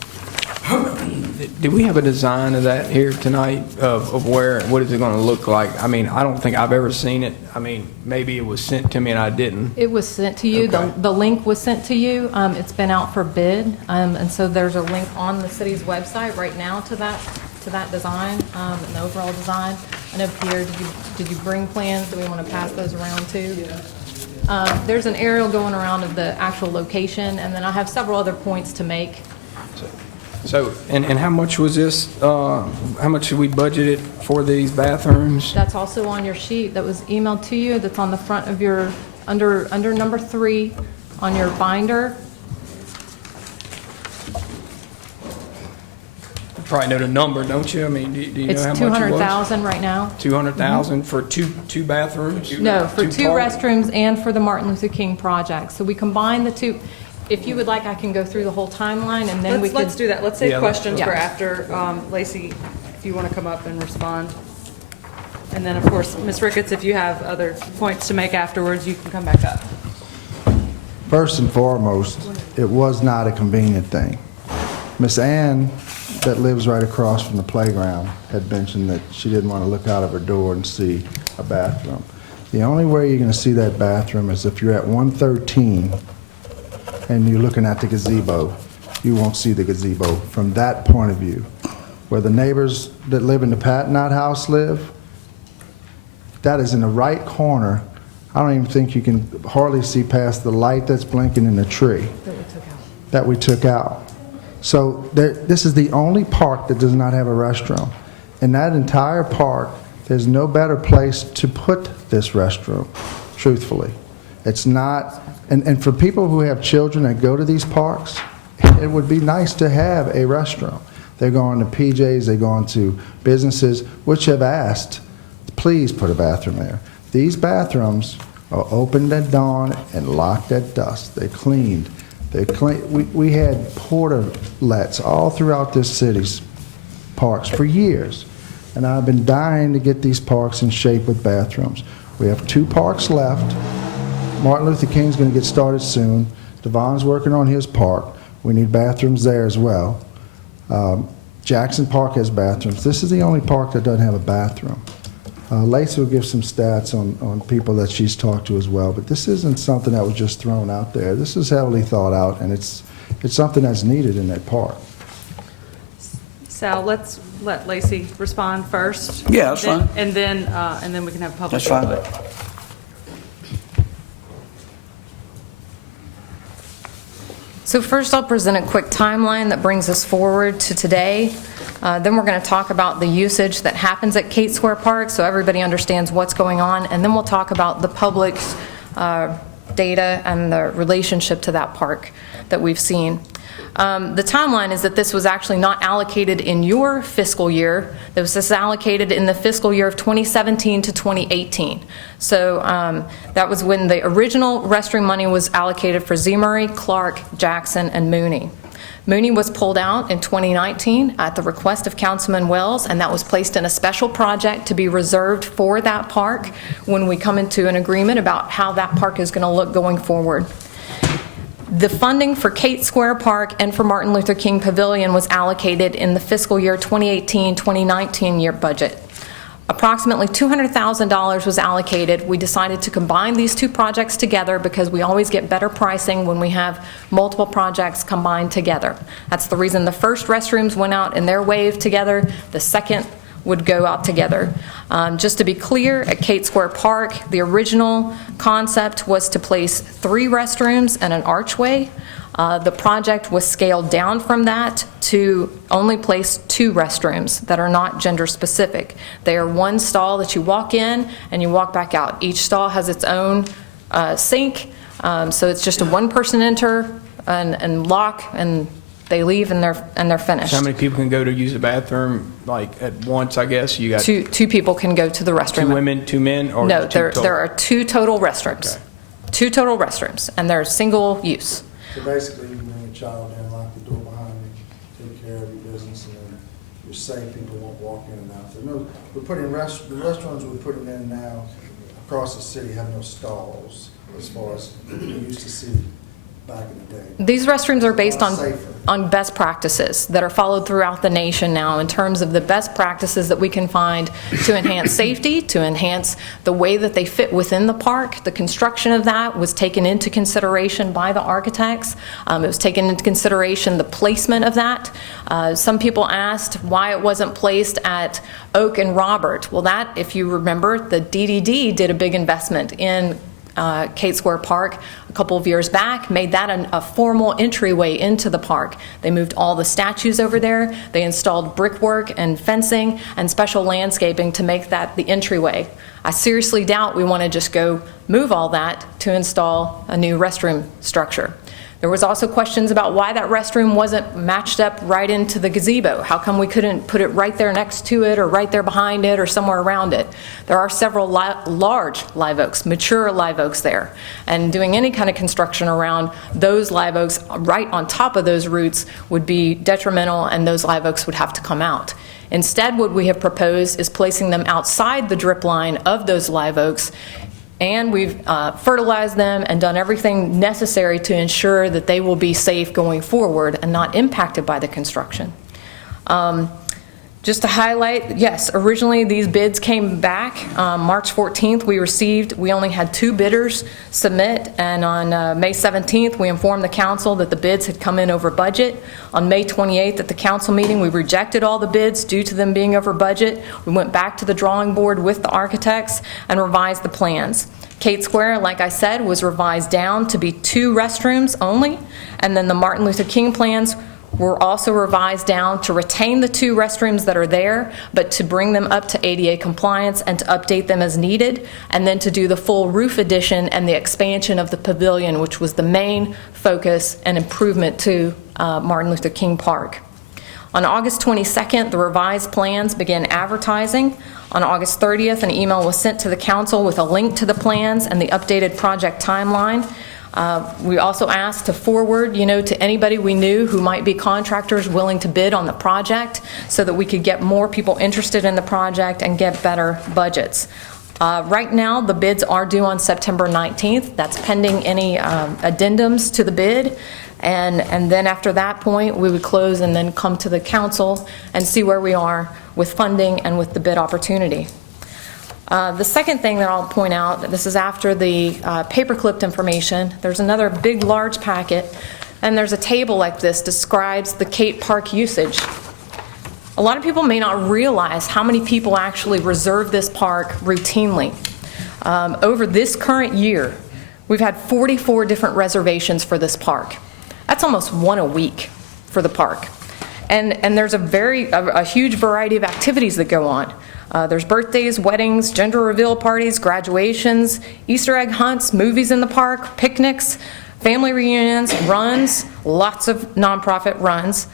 Do we have a design of that here tonight of where, what is it going to look like? I mean, I don't think I've ever seen it. I mean, maybe it was sent to me and I didn't. It was sent to you. Okay. The link was sent to you. It's been out for bid. And so there's a link on the city's website right now to that design, and the overall design. I know, Pierre, did you bring plans? Do we want to pass those around too? There's an aerial going around of the actual location, and then I have several other points to make. So, and how much was this, how much should we budget it for these bathrooms? That's also on your sheet that was emailed to you. That's on the front of your, under number 3 on your binder. You probably know the number, don't you? I mean, do you know It's how much it was? 200,000 right now. 200,000 for two bathrooms? No, for 2 parks? restrooms and for the Martin Luther King project. So we combine the 2. If you would like, I can go through the whole timeline, and then Let's do that. Let's save Yeah, questions let's- for after. Lacey, if you want to come up and respond. And then, of course, Ms. Ricketts, if you have other points to make afterwards, you can come back up. First and foremost, it was not a convenient thing. Miss Ann, that lives right across from the playground, had mentioned that she didn't want to look out of her door and see a bathroom. The only way you're going to see that bathroom is if you're at 113 and you're looking at the gazebo. You won't see the gazebo from that point of view. Where the neighbors that live in the Patnott house live, that is in the right corner. I don't even think you can hardly see past the light that's blinking in the tree that we took out. So this is the only park that does not have a restroom. In that entire park, there's no better place to put this restroom, truthfully. It's not, and for people who have children that go to these parks, it would be nice to have a restroom. They're going to PJs, they're going to businesses which have asked, please put a bathroom there. These bathrooms are opened at dawn and locked at dusk. They cleaned. We had portalets all throughout this city's parks for years. And I've been dying to get these parks in shape with bathrooms. We have 2 parks left. Martin Luther King's going to get started soon. Devon's working on his park. We need bathrooms there as well. Jackson Park has bathrooms. This is the only park that doesn't have a bathroom. Lacey will give some stats on people that she's talked to as well, but this isn't something that was just thrown out there. This is heavily thought out, and it's something that's needed in that park. Sal, let's let Lacey respond first. Yeah, that's fine. And then we can have public That's fine. input. So first, I'll present a quick timeline that brings us forward to today. Then we're going to talk about the usage that happens at Kate Square Park so everybody understands what's going on. And then we'll talk about the public's data and the relationship to that park that we've seen. The timeline is that this was actually not allocated in your fiscal year. This was allocated in the fiscal year of 2017 to 2018. So that was when the original restroom money was allocated for Z. Murray, Clark, Jackson, and Mooney. Mooney was pulled out in 2019 at the request of Councilman Wells, and that was placed in a special project to be reserved for that park when we come into an agreement about how that park is going to look going forward. The funding for Kate Square Park and for Martin Luther King Pavilion was allocated in the fiscal year 2018-2019 year budget. Approximately $200,000 was allocated. We decided to combine these 2 projects together because we always get better pricing when we have multiple projects combined together. That's the reason the first restrooms went out in their wave together. The second would go out together. Just to be clear, at Kate Square Park, the original concept was to place 3 restrooms and an archway. The project was scaled down from that to only place 2 restrooms that are not gender specific. They are 1 stall that you walk in and you walk back out. Each stall has its own sink, so it's just a 1-person enter and lock, and they leave and they're finished. So how many people can go to use the bathroom, like at once, I guess? You got two people can go to the restroom. 2 women, 2 men, or no, 2 total? there are 2 total restrooms. Okay. 2 total restrooms, and they're single use. So basically, you bring a child in, lock the door behind you, take care of your business, and then you're safe, people won't walk in and out. So no, we're putting the restaurants we're putting in now across the city have no stalls as far as we used to see back in the day. These restrooms are based Safer. on best practices that are followed throughout the nation now in terms of the best practices that we can find to enhance safety, to enhance the way that they fit within the park. The construction of that was taken into consideration by the architects. It was taken into consideration the placement of that. Some people asked why it wasn't placed at Oak and Robert. Well, that, if you remember, the DDD did a big investment in Kate Square Park a couple of years back, made that a formal entryway into the park. They moved all the statues over there. They installed brickwork and fencing and special landscaping to make that the entryway. I seriously doubt we want to just go move all that to install a new restroom structure. There was also questions about why that restroom wasn't matched up right into the gazebo. How come we couldn't put it right there next to it or right there behind it or somewhere around it? There are several large live oaks, mature live oaks there. And doing any kind of construction around those live oaks right on top of those roots would be detrimental, and those live oaks would have to come out. Instead, what we have proposed is placing them outside the drip line of those live oaks, and we've fertilized them and done everything necessary to ensure that they will be safe going forward and not impacted by the construction. Just to highlight, yes, originally these bids came back. March 14th we only had 2 bidders submit, and on May 17th we informed the council that the bids had come in over budget. On May 28th at the council meeting we rejected all the bids due to them being over budget. We went back to the drawing board with the architects and revised the plans. Kate Square, like I said, was revised down to be 2 restrooms only, and then the Martin Luther King plans were also revised down to retain the 2 restrooms that are there, but to bring them up to ADA compliance and to update them as needed, and then to do the full roof addition and the expansion of the pavilion, which was the main focus and improvement to Martin Luther King Park. On August 22nd, the revised plans began advertising. On August 30th, an email was sent to the council with a link to the plans and the updated project timeline. We also asked to forward, to anybody we knew who might be contractors willing to bid on the project so that we could get more people interested in the project and get better budgets. Right now, the bids are due on September 19th. That's pending any addendums to the bid. And then after that point, we would close and then come to the council and see where we are with funding and with the bid opportunity. The second thing that I'll point out, this is after the paper-clipped information. There's another big, large packet, and there's a table like this describes the Kate Park usage. A lot of people may not realize how many people actually reserve this park routinely. Over this current year, we've had 44 different reservations for this park. That's almost one a week for the park. And there's a huge variety of activities that go on. There's birthdays, weddings, gender reveal parties, graduations, Easter egg hunts, movies in the park, picnics, family reunions, runs, lots of nonprofit runs,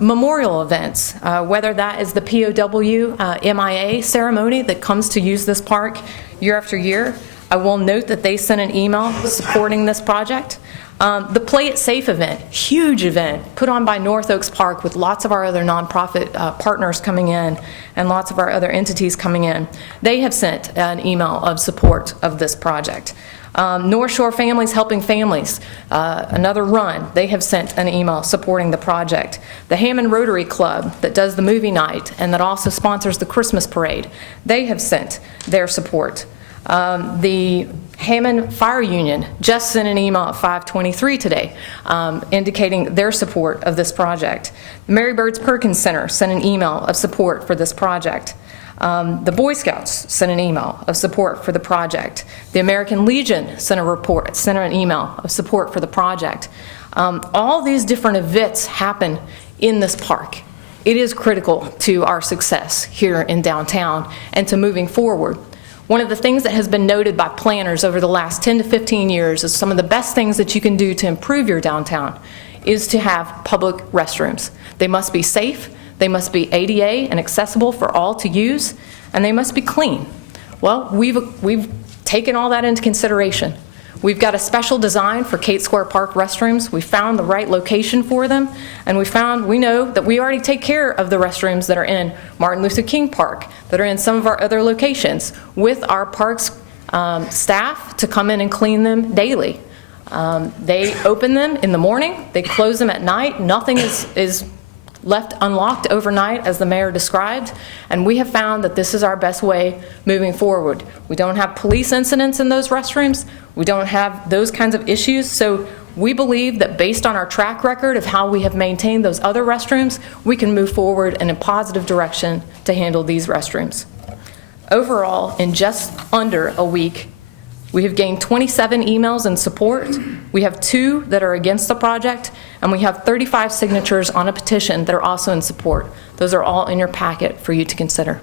memorial events, whether that is the POW MIA ceremony that comes to use this park year after year. I will note that they sent an email supporting this project. The Play It Safe event, huge event, put on by North Oaks Park with lots of our other nonprofit partners coming in and lots of our other entities coming in. They have sent an email of support of this project. North Shore Families Helping Families, another run, they have sent an email supporting the project. The Hammond Rotary Club that does the movie night and that also sponsors the Christmas parade, they have sent their support. The Hammond Fire Union just sent an email at 5:23 today indicating their support of this project. The Mary Birds Perkins Center sent an email of support for this project. The Boy Scouts sent an email of support for the project. The American Legion sent an email of support for the project. All these different events happen in this park. It is critical to our success here in downtown and to moving forward. One of the things that has been noted by planners over the last 10 to 15 years is some of the best things that you can do to improve your downtown is to have public restrooms. They must be safe, they must be ADA and accessible for all to use, and they must be clean. Well, we've taken all that into consideration. We've got a special design for Kate Square Park restrooms. We found the right location for them, and we know that we already take care of the restrooms that are in Martin Luther King Park, that are in some of our other locations, with our parks staff to come in and clean them daily. They open them in the morning, they close them at night. Nothing is left unlocked overnight, as the mayor described, and we have found that this is our best way moving forward. We don't have police incidents in those restrooms. We don't have those kinds of issues, so we believe that based on our track record of how we have maintained those other restrooms, we can move forward in a positive direction to handle these restrooms. Overall, in just under a week, we have gained 27 emails in support. We have 2 that are against the project, and we have 35 signatures on a petition that are also in support. Those are all in your packet for you to consider.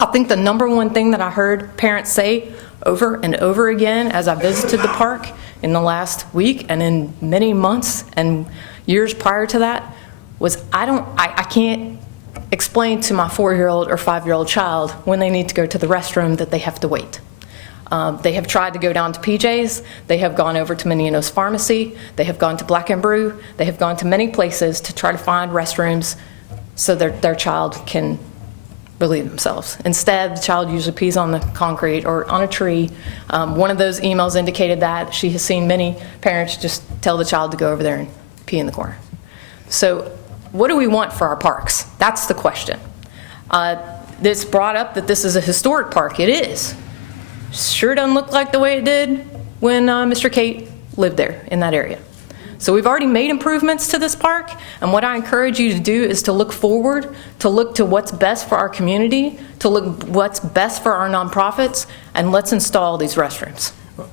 I think the number one thing that I heard parents say over and over again as I visited the park in the last week and in many months and years prior to that was, I can't explain to my 4-year-old or 5-year-old child when they need to go to the restroom that they have to wait. They have tried to go down to PJ's, they have gone over to Menino's Pharmacy, they have gone to Black and Brew, they have gone to many places to try to find restrooms so their child can relieve themselves. Instead, the child usually pees on the concrete or on a tree. One of those emails indicated that she has seen many parents just tell the child to go over there and pee in the corner. So what do we want for our parks? That's the question. It's brought up that this is a historic park. It is. Sure doesn't look like the way it did when Mr. Kate lived there in that area. So we've already made improvements to this park, and what I encourage you to do is to look forward, to look to what's best for our community, to look what's best for our nonprofits, and let's install these restrooms.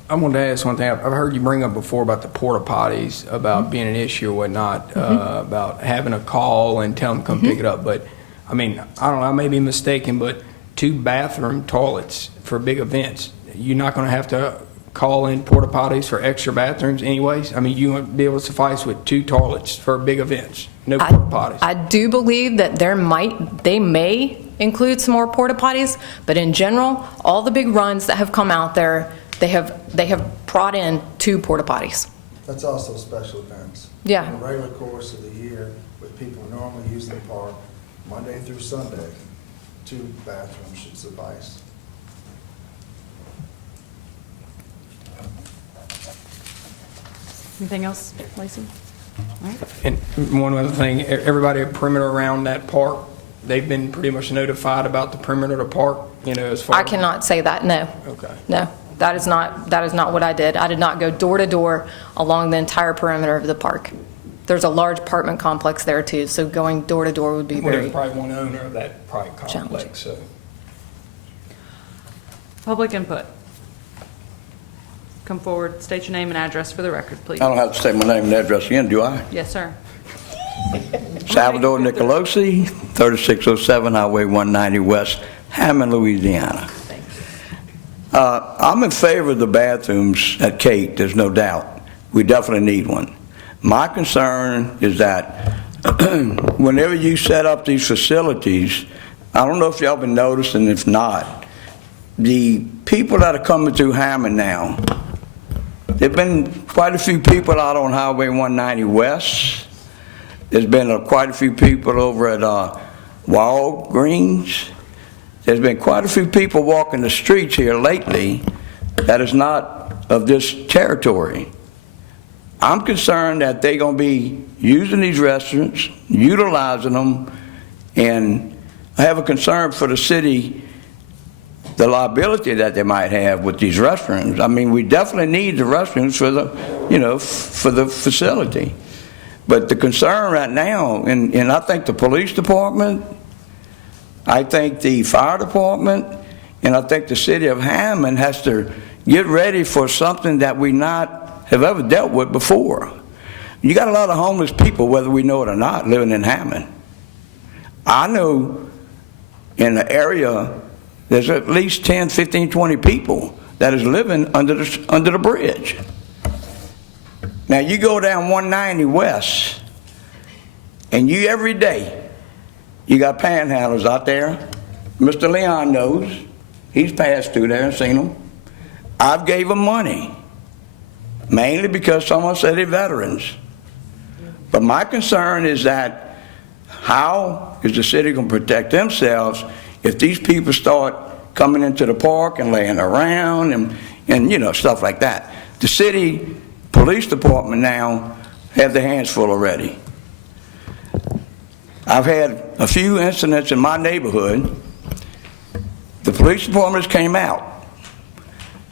I wanted to ask one thing. I've heard you bring up before about the porta potties, about being an issue or whatnot, about having a call and tell them to come pick it up. But, I mean, I don't know, I may be mistaken, but 2 bathroom toilets for big events, you're not going to have to call in porta potties for extra bathrooms anyways? I mean, you won't be able to suffice with 2 toilets for big events, no porta potties. I do believe that they may include some more porta potties, but in general, all the big runs that have come out there, they have brought in 2 porta potties. That's also special events. Yeah. In the regular course of the year, with people normally using the park, Monday through Sunday, 2 bathrooms should suffice. Anything else, Lacey? All right. And one other thing, everybody at perimeter around that park, they've been pretty much notified about the perimeter of the park, as far I cannot say that, no. Okay. No, that is not what I did. I did not go door to door along the entire perimeter of the park. There's a large apartment complex there too, so going door to door would be Well, very there's probably one owner of that challenging. complex, so. Public input. Come forward, state your name and address for the record, please. I don't have to say my name and address again, do I? Yes, sir. Salvador Nicolosi, 3607 Highway 190 West, Hammond, Louisiana. I'm in favor of the bathrooms at Kate, there's no doubt. We definitely need one. My concern is that whenever you set up these facilities, I don't know if y'all been noticing, if not, the people that are coming through Hammond now, there've been quite a few people out on Highway 190 West. There's been quite a few people over at Walgreens. There's been quite a few people walking the streets here lately that is not of this territory. I'm concerned that they're going to be using these restaurants, utilizing them, and I have a concern for the city, the liability that they might have with these restrooms. I mean, we definitely need the restrooms for the, for the facility. But the concern right now, and I think the police department, I think the fire department, and I think the city of Hammond has to get ready for something that we not have ever dealt with before. You got a lot of homeless people, whether we know it or not, living in Hammond. I know in the area there's at least 10, 15, 20 people that is living under the bridge. Now you go down 190 West, and you every day, you got panhandlers out there. Mr. Leon knows. He's passed through there and seen them. I've gave them money, mainly because someone said they're veterans. But my concern is that how is the city going to protect themselves if these people start coming into the park and laying around and stuff like that? The city police department now have their hands full already. I've had a few incidents in my neighborhood. The police departments came out,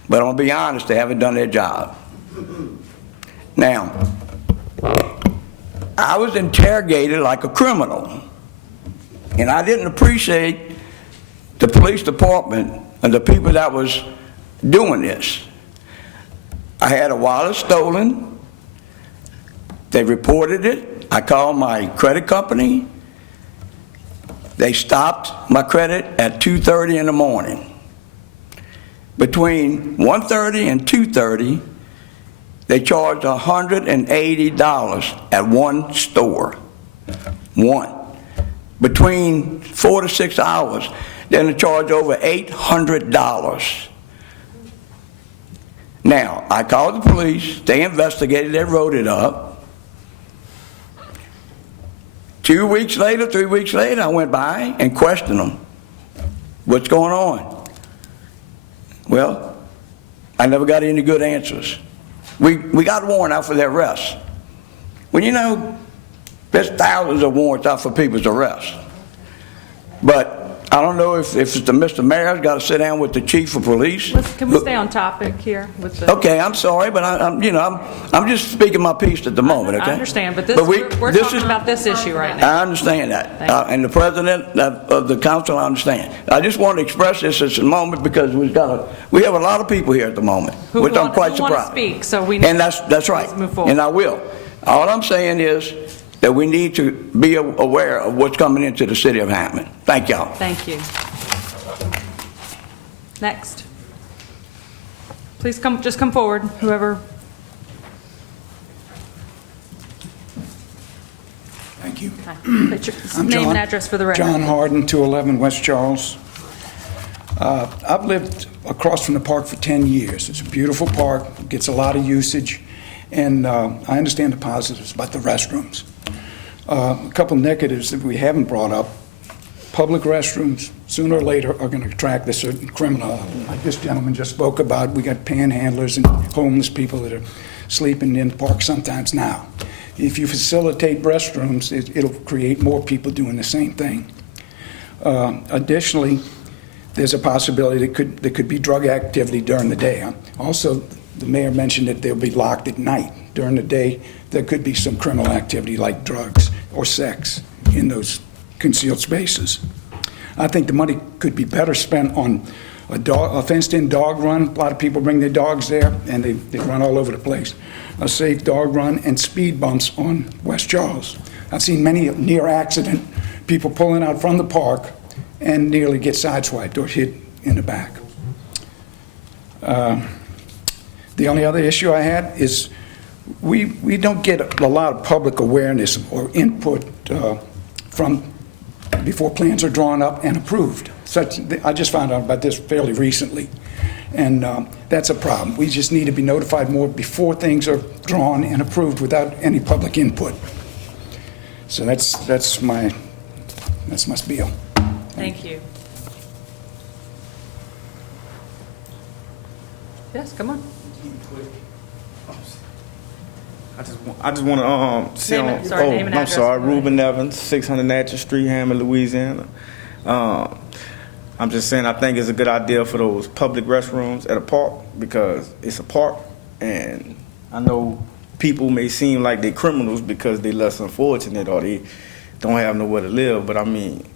but I'm going to be honest, they haven't done their job. Now, I was interrogated like a criminal, and I didn't appreciate the police department and the people that was doing this. I had a wallet stolen. They reported it. I called my credit company. They stopped my credit at 2:30 in the morning. Between 1:30 and 2:30, they charged $180 at one store. One. Between 4 to 6 hours, then they charged over $800. Now, I called the police, they investigated, they wrote it up. 2 weeks later, 3 weeks later, I went by and questioned them. What's going on? Well, I never got any good answers. We got a warrant out for their arrest. Well, there's thousands of warrants out for people's arrest. But I don't know if it's the Mr. Mayor's got to sit down with the chief of police. Can we stay on topic here with the... Okay, I'm sorry, but I'm just speaking my piece at the moment, okay? I understand, but we're talking about this issue right now. I understand that. And the president of the council, I understand. I just want to express this at the moment because we have a lot of people here at the moment, which I'm quite surprised. Who want to speak, so we need and that's right. Move forward. And I will. All I'm saying is that we need to be aware of what's coming into the city of Hammond. Thank y'all. Thank you. Next. please just come forward, whoever. Thank you. Put your name and address for the record. John Harden, 211 West Charles. I've lived across from the park for 10 years. It's a beautiful park, gets a lot of usage, and I understand the positives about the restrooms. A couple negatives that we haven't brought up. Public restrooms, sooner or later, are going to attract a certain criminal. Like this gentleman just spoke about, we got panhandlers and homeless people that are sleeping in the park sometimes now. If you facilitate restrooms, it'll create more people doing the same thing. Additionally, there's a possibility there could be drug activity during the day. Also, the mayor mentioned that they'll be locked at night. During the day, there could be some criminal activity like drugs or sex in those concealed spaces. I think the money could be better spent on a fenced-in dog run. A lot of people bring their dogs there, and they run all over the place. A safe dog run and speed bumps on West Charles. I've seen many near accident, people pulling out from the park and nearly get sideswiped or hit in the back. The only other issue I had is we don't get a lot of public awareness or input from before plans are drawn up and approved. I just found out about this fairly recently, and that's a problem. We just need to be notified more before things are drawn and approved without any public input. So that's my spiel. Thank you. Yes, come on. I just want to say Name and I'm address. sorry, Reuben Evans, 600 Natchez Street, Hammond, Louisiana. I'm just saying I think it's a good idea for those public restrooms at a park because it's a park, and I know people may seem like they're criminals because they're less unfortunate or they don't have nowhere to live, but I mean,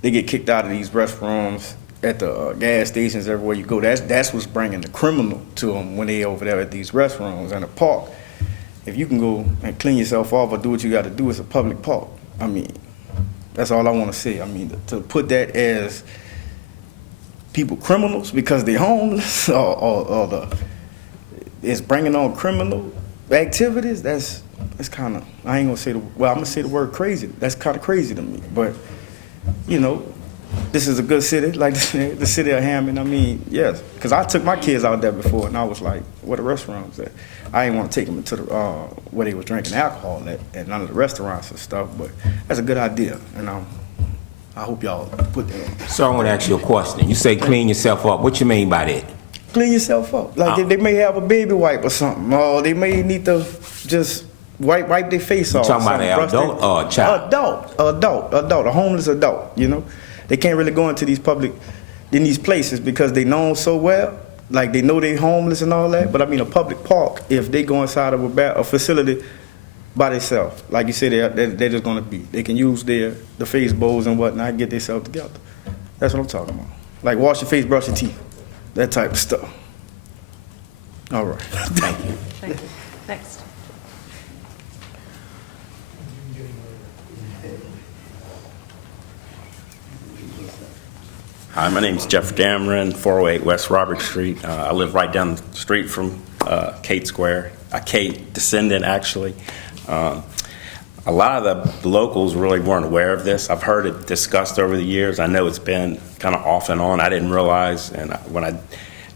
they get kicked out of these restrooms at the gas stations everywhere you go. That's what's bringing the criminal to them when they over there at these restrooms in a park. If you can go and clean yourself off or do what you got to do, it's a public park. I mean, that's all I want to say. I mean, to put that as people criminals because they're homeless or it's bringing on criminal activities, that's kind of, I ain't going to say I'm going to say the word crazy. That's kind of crazy to me. But, you know, this is a good city, like the city of Hammond. I mean, yes, because I took my kids out there before, and I was like, where the restaurants at? I didn't want to take them to the, where they was drinking alcohol at none of the restaurants and stuff, but that's a good idea, and I hope y'all put that on. So I want to ask you a question. You say clean yourself up. What you mean by that? Clean yourself up. Like they may have a baby wipe or something, or they may need to just wipe their face off. You talking about an adult or a child? Adult, a homeless adult, you know? They can't really go into these these places because they know them so well. Like they know they homeless and all that. But I mean, a public park, if they go inside of a facility by themselves, like you said, they're just gonna be. They can use the face bowls and whatnot and get themselves together. That's what I'm talking about. Like wash your face, brush your teeth, that type of stuff. All right. Thank you. Thank you. Next. Hi, my name's Jeff Dameron, 408 West Robert Street. I live right down the street from Kate Square, a Kate descendant, actually. A lot of the locals really weren't aware of this. I've heard it discussed over the years. I know it's been kind of off and on. I didn't realize, and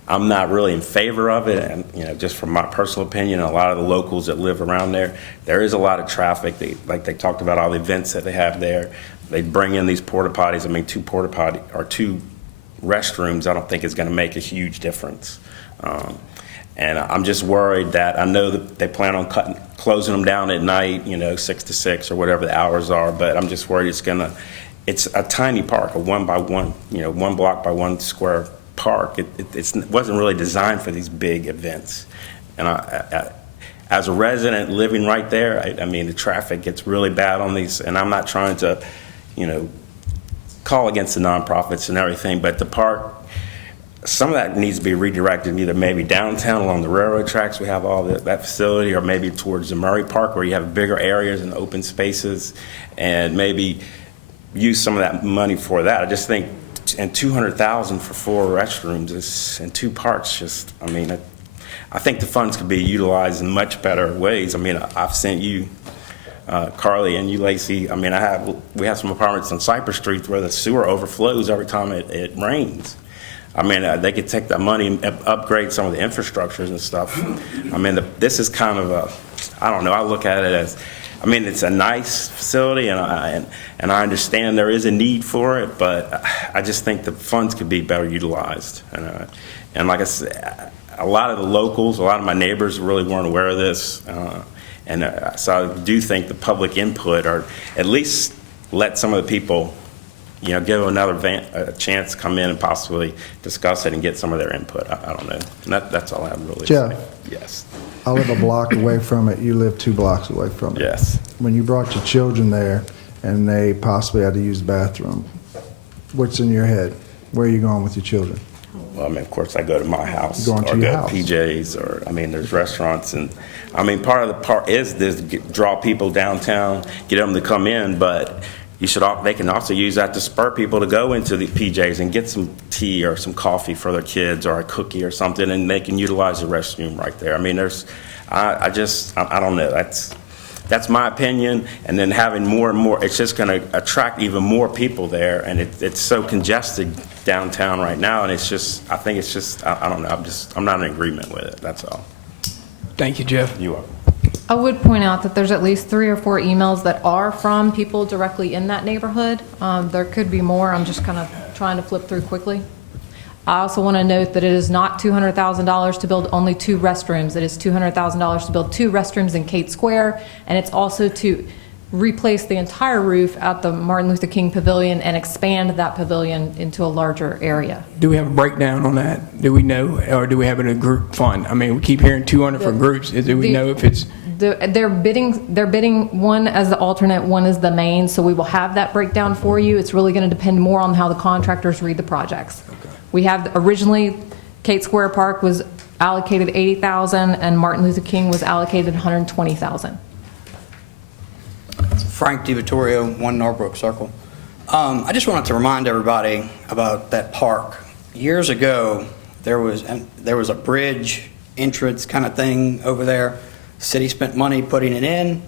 I'm not really in favor of it, and you know, just from my personal opinion, a lot of the locals that live around there is a lot of traffic. They talked about all the events that they have there. They bring in these porta potties. I mean, two restrooms, I don't think is going to make a huge difference. And I'm just worried that I know that they plan on closing them down at night, 6 to 6 or whatever the hours are. But I'm just worried it's a tiny park, a 1 by 1, 1 block by 1 square park. It wasn't really designed for these big events. And as a resident living right there, I mean, the traffic gets really bad on these, and I'm not trying to, call against the nonprofits and everything, but the park, some of that needs to be redirected either maybe downtown along the railroad tracks, we have all that facility, or maybe towards the Murray Park where you have bigger areas and open spaces, and maybe use some of that money for that. I just think, and $200,000 for 4 restrooms and 2 parks, I think the funds could be utilized in much better ways. I mean, I've sent you, Carly, and you, Lacey. I mean, we have some apartments on Cypress Street where the sewer overflows every time it rains. I mean, they could take that money and upgrade some of the infrastructures and stuff. I mean, this is kind of I don't know, I look at it as, I mean, it's a nice facility, and I understand there is a need for it, but I just think the funds could be better utilized. And like I said, a lot of the locals, a lot of my neighbors really weren't aware of this, so I do think the public input, or at least let some of the people, give them a chance to come in and possibly discuss it and get some of their input. I don't know. And that's all I have really Jeff. to say. Yes. I live a block away from it. You live 2 blocks away from it. Yes. When you brought your children there and they possibly had to use the bathroom, what's in your head? Where are you going with your children? Well, I mean, of course, I go to my house, Going to or your go house. to PJ's, or I mean, there's restaurants, and I mean, part of the part is this draw people downtown, get them to come in, but they can also use that to spur people to go into the PJ's and get some tea or some coffee for their kids, or a cookie or something, and they can utilize the restroom right there. I mean, I don't know. That's my opinion. And then having more and more, it's just going to attract even more people there, and it's so congested downtown right now, and I think it's just, I don't know. I'm not in agreement with it. That's all. Thank you, Jeff. You are. I would point out that there's at least 3 or 4 emails that are from people directly in that neighborhood. There could be more. I'm just kind of trying to flip through quickly. I also want to note that it is not $200,000 to build only 2 restrooms. It is $200,000 to build 2 restrooms in Kate Square, and it's also to replace the entire roof at the Martin Luther King Pavilion and expand that pavilion into a larger area. Do we have a breakdown on that? Do we know, or do we have it in a group fund? I mean, we keep hearing 200 for groups. Do we know if it's... They're bidding one as the alternate, one as the main, so we will have that breakdown for you. It's really going to depend more on how the contractors read the projects. Okay. We have originally, Kate Square Park was allocated $80,000 and Martin Luther King was allocated $120,000. Frank DiVittorio, 1 Norbrook Circle. I just wanted to remind everybody about that park. Years ago, there was a bridge entrance kind of thing over there. City spent money putting it in.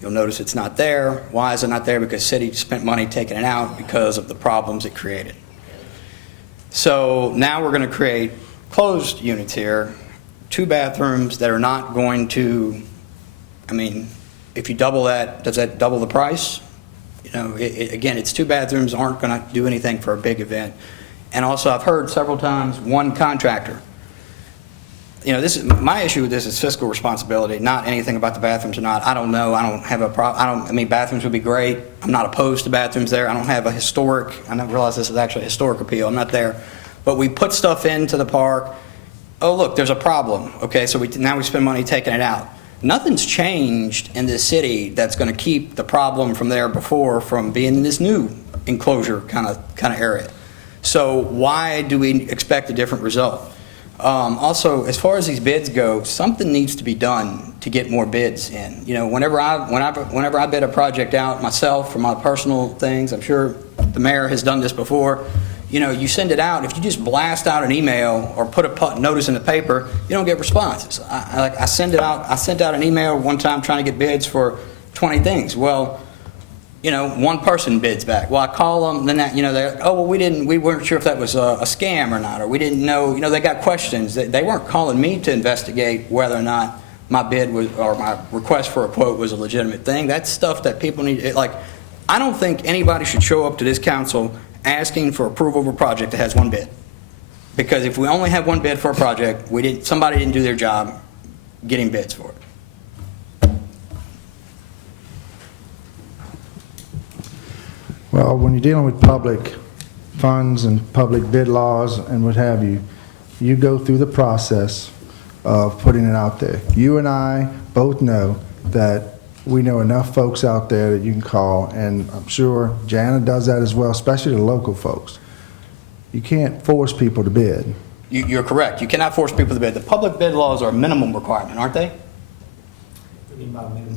You'll notice it's not there. Why is it not there? Because city spent money taking it out because of the problems it created. So now we're going to create closed units here, 2 bathrooms that are not going to, I mean, if you double that, does that double the price? Again, it's 2 bathrooms, aren't going to do anything for a big event. And also, I've heard several times, 1 contractor. This is my issue with this is fiscal responsibility, not anything about the bathrooms or not. I don't know. I don't have a problem. I mean, bathrooms would be great. I'm not opposed to bathrooms there. I don't have a historic. I don't realize this is actually a historic appeal. I'm not there. But we put stuff into the park. Oh, look, there's a problem. Okay, so now we spend money taking it out. Nothing's changed in this city that's going to keep the problem from there before from being in this new enclosure kind of area. So why do we expect a different result? Also, as far as these bids go, something needs to be done to get more bids in. Whenever I bid a project out myself for my personal things, I'm sure the mayor has done this before. You send it out. If you just blast out an email or put a notice in the paper, you don't get responses. I sent out an email one time trying to get bids for 20 things. Well, 1 person bids back. Well, I call them, then they're, oh, well, we weren't sure if that was a scam or not, or we didn't know, they got questions. They weren't calling me to investigate whether or not my bid was, or my request for a quote was a legitimate thing. That's stuff that people need, I don't think anybody should show up to this council asking for approval of a project that has 1 bid. Because if we only have 1 bid for a project, somebody didn't do their job getting bids for it. Well, when you're dealing with public funds and public bid laws and what have you, you go through the process of putting it out there. You and I both know that we know enough folks out there that you can call, and I'm sure Jana does that as well, especially the local folks. You can't force people to bid. You're correct. You cannot force people to bid. The public bid laws are a minimum requirement, aren't they?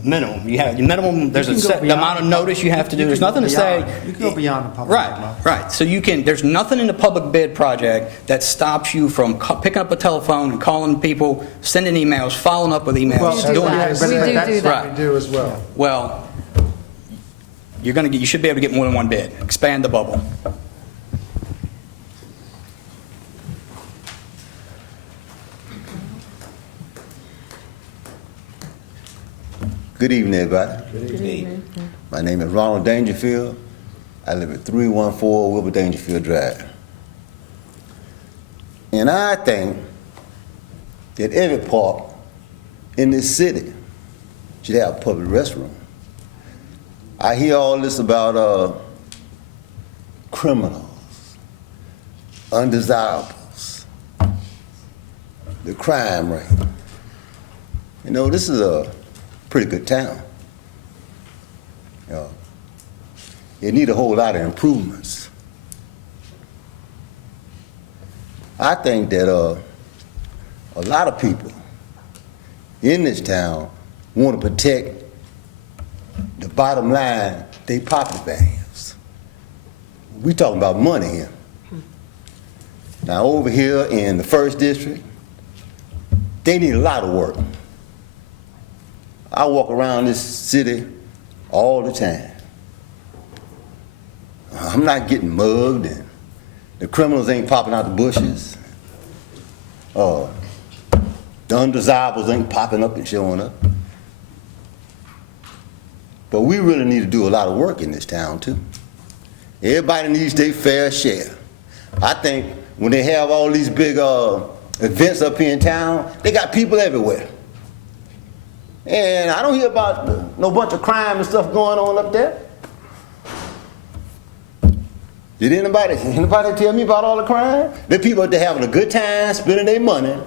Minimum. You have your minimum. There's You a can go set beyond amount of the notice you have to do. There's nothing to say. You can go beyond the public bid law. Right. So you can. There's nothing in the public bid project that stops you from picking up a telephone and calling people, sending emails, following up with emails. Well, doing that's that. what we do as well. Well, you should be able to get more than one bid. Expand the bubble. Good evening, everybody. Good evening. My name is Ronald Dangerfield. I live at 314 Wilbur Dangerfield Drive. And I think that every park in this city should have a public restroom. I hear all this about criminals, undesirables, the crime rate. You know, this is a pretty good town. It need a whole lot of improvements. I think that a lot of people in this town want to protect the bottom line, they property values. We talking about money here. Now over here in the 1st District, they need a lot of work. I walk around this city all the time. I'm not getting mugged, and the criminals ain't popping out the bushes. The undesirables ain't popping up and showing up. But we really need to do a lot of work in this town, too. Everybody needs their fair share. I think when they have all these big events up here in town, they got people everywhere. And I don't hear about no bunch of crime and stuff going on up there. Did anybody tell me about all the crime? The people that having a good time, spending their money,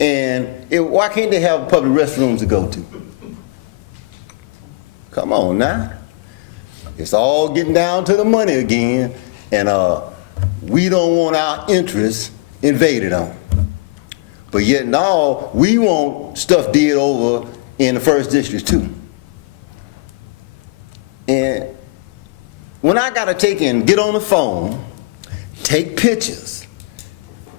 and why can't they have public restrooms to go to? Come on now. It's all getting down to the money again, and we don't want our interests invaded on. But yet now, we want stuff did over in the 1st District too. And when I gotta take and get on the phone, take pictures,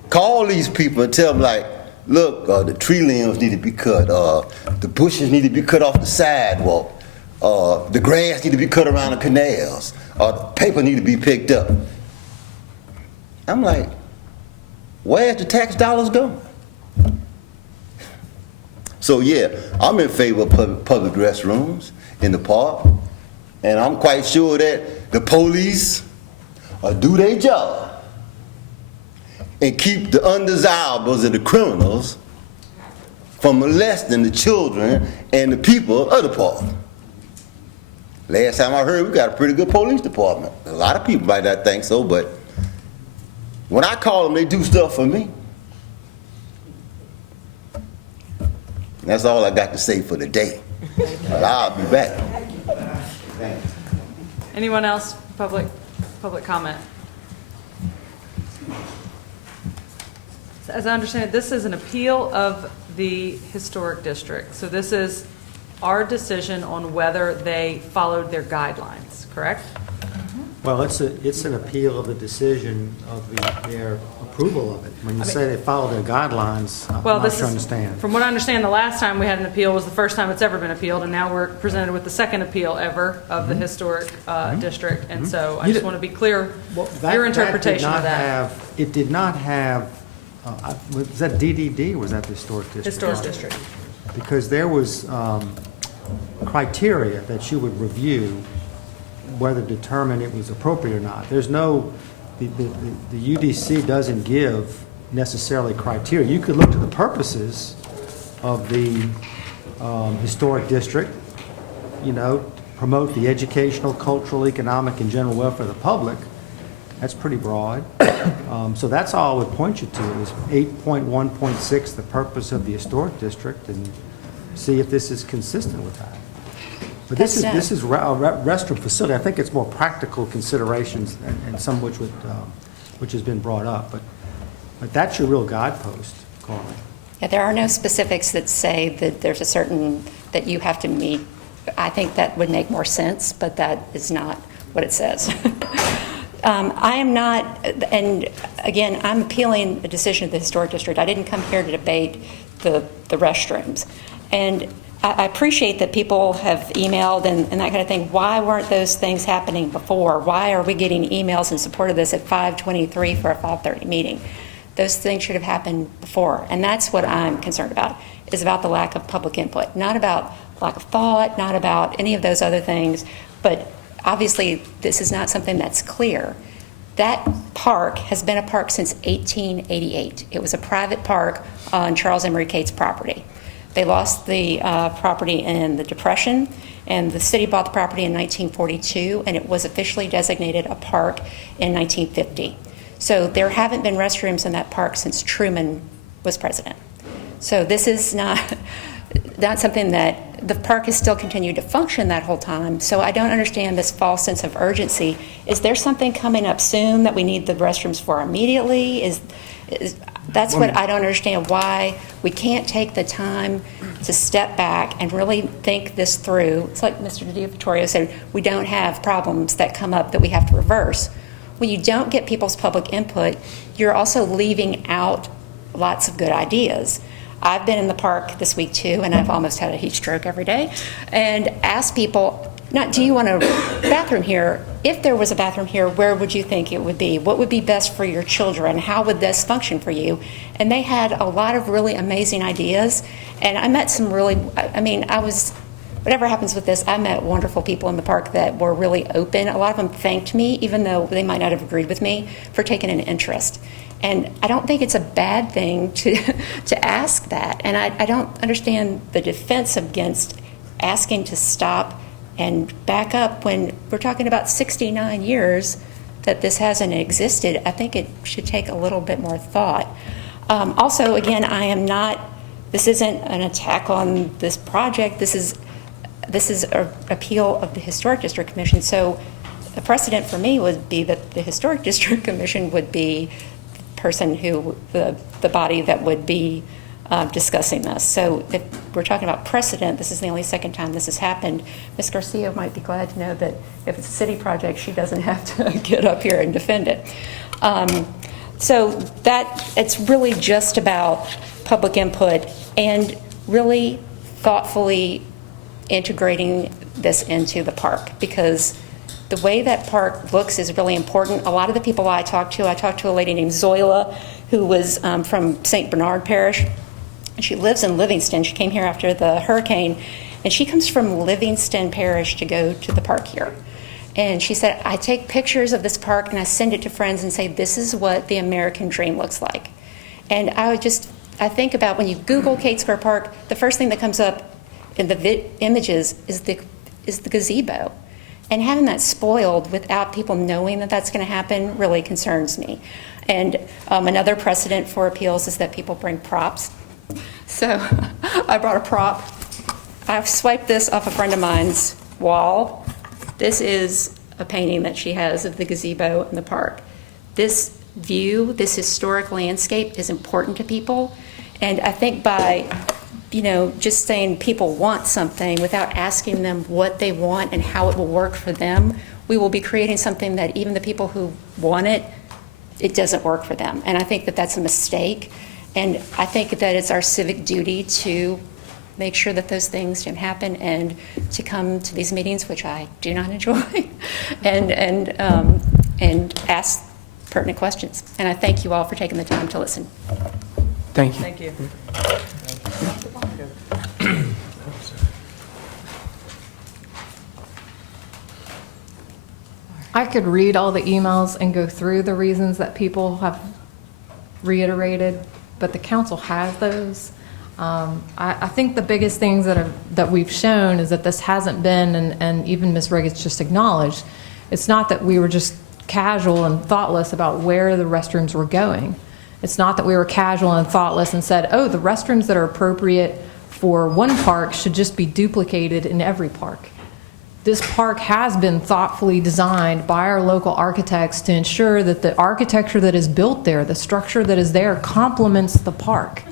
call these people and tell them like, look, the tree limbs need to be cut, the bushes need to be cut off the sidewalk, the grass need to be cut around the canals, the paper need to be picked up. I'm like, where's the tax dollars going? So yeah, I'm in favor of public restrooms in the park, and I'm quite sure that the police do their job and keep the undesirables and the criminals from molesting the children and the people of the park. Last time I heard, we got a pretty good police department. A lot of people might not think so, but when I call them, they do stuff for me. That's all I got to say for the day. But I'll be back. Anyone else? Public comment? As I understand it, this is an appeal of the historic district. So this is our decision on whether they followed their guidelines, correct? Well, it's an appeal of the decision of their approval of it. When you say they follow their guidelines, I'm not sure I understand. From what I understand, the last time we had an appeal was the first time it's ever been appealed, and now we're presented with the second appeal ever of the historic district. And so I just want to be clear, your interpretation of that. It did not have, was that DDD or was that the historic district? Historic district. Because there was criteria that you would review whether to determine it was appropriate or not. There's no, the UDC doesn't give necessarily criteria. You could look to the purposes of the historic district, you know, promote the educational, cultural, economic, and general welfare of the public. That's pretty broad. So that's all I would point you to is 8.1.6, the purpose of the historic district, and see if this is consistent with that. But this is a restroom facility. I think it's more practical considerations and some which has been brought up. But that's your real guidepost, Carly. Yeah, there are no specifics that say that there's a certain, that you have to meet. I think that would make more sense, but that is not what it says. I am not, and again, I'm appealing a decision of the Historic District. I didn't come here to debate the restrooms. And I appreciate that people have emailed and that kind of thing. Why weren't those things happening before? Why are we getting emails in support of this at 5:23 for a 5:30 meeting? Those things should have happened before. And that's what I'm concerned about, is about the lack of public input, not about lack of thought, not about any of those other things. But obviously, this is not something that's clear. That park has been a park since 1888. It was a private park on Charles Emery Cates' property. They lost the property in the Depression, and the city bought the property in 1942, and it was officially designated a park in 1950. So there haven't been restrooms in that park since Truman was president. So this is not something that the park has still continued to function that whole time. So I don't understand this false sense of urgency. Is there something coming up soon that we need the restrooms for immediately? That's what I don't understand, why we can't take the time to step back and really think this through. It's like Mr. DiVittorio said, we don't have problems that come up that we have to reverse. When you don't get people's public input, you're also leaving out lots of good ideas. I've been in the park this week too, and I've almost had a heat stroke every day, and asked people, not do you want a bathroom here? If there was a bathroom here, where would you think it would be? What would be best for your children? How would this function for you? And they had a lot of really amazing ideas, and I met some really, whatever happens with this, I met wonderful people in the park that were really open. A lot of them thanked me, even though they might not have agreed with me, for taking an interest. And I don't think it's a bad thing to ask that. And I don't understand the defense against asking to stop and back up when we're talking about 69 years that this hasn't existed. I think it should take a little bit more thought. Also, again, this isn't an attack on this project. This is an appeal of the Historic District Commission. So a precedent for me would be that the Historic District Commission would be person who, the body that would be discussing this. So if we're talking about precedent, this is the only second time this has happened. Ms. Garcia might be glad to know that if it's a city project, she doesn't have to get up here and defend it. So that it's really just about public input and really thoughtfully integrating this into the park, because the way that park looks is really important. A lot of the people I talked to a lady named Zoila, who was from St. Bernard Parish. She lives in Livingston. She came here after the hurricane, and she comes from Livingston Parish to go to the park here. And she said, I take pictures of this park and I send it to friends and say, this is what the American dream looks like. And I think about when you Google Cates Square Park, the first thing that comes up in the images is the gazebo. And having that spoiled without people knowing that that's going to happen really concerns me. And another precedent for appeals is that people bring props. So I brought a prop. I've swiped this off a friend of mine's wall. This is a painting that she has of the gazebo in the park. This view, this historic landscape is important to people. And I think by just saying people want something without asking them what they want and how it will work for them, we will be creating something that even the people who want it, it doesn't work for them. And I think that that's a mistake. And I think that it's our civic duty to make sure that those things don't happen and to come to these meetings, which I do not enjoy, and ask pertinent questions. And I thank you all for taking the time to listen. Thank you. Thank you. I could read all the emails and go through the reasons that people have reiterated, but the council has those. I think the biggest things that we've shown is that this hasn't been, and even Ms. Riggins just acknowledged, it's not that we were just casual and thoughtless about where the restrooms were going. It's not that we were casual and thoughtless and said, oh, the restrooms that are appropriate for one park should just be duplicated in every park. This park has been thoughtfully designed by our local architects to ensure that the architecture that is built there, the structure that is there, complements the park.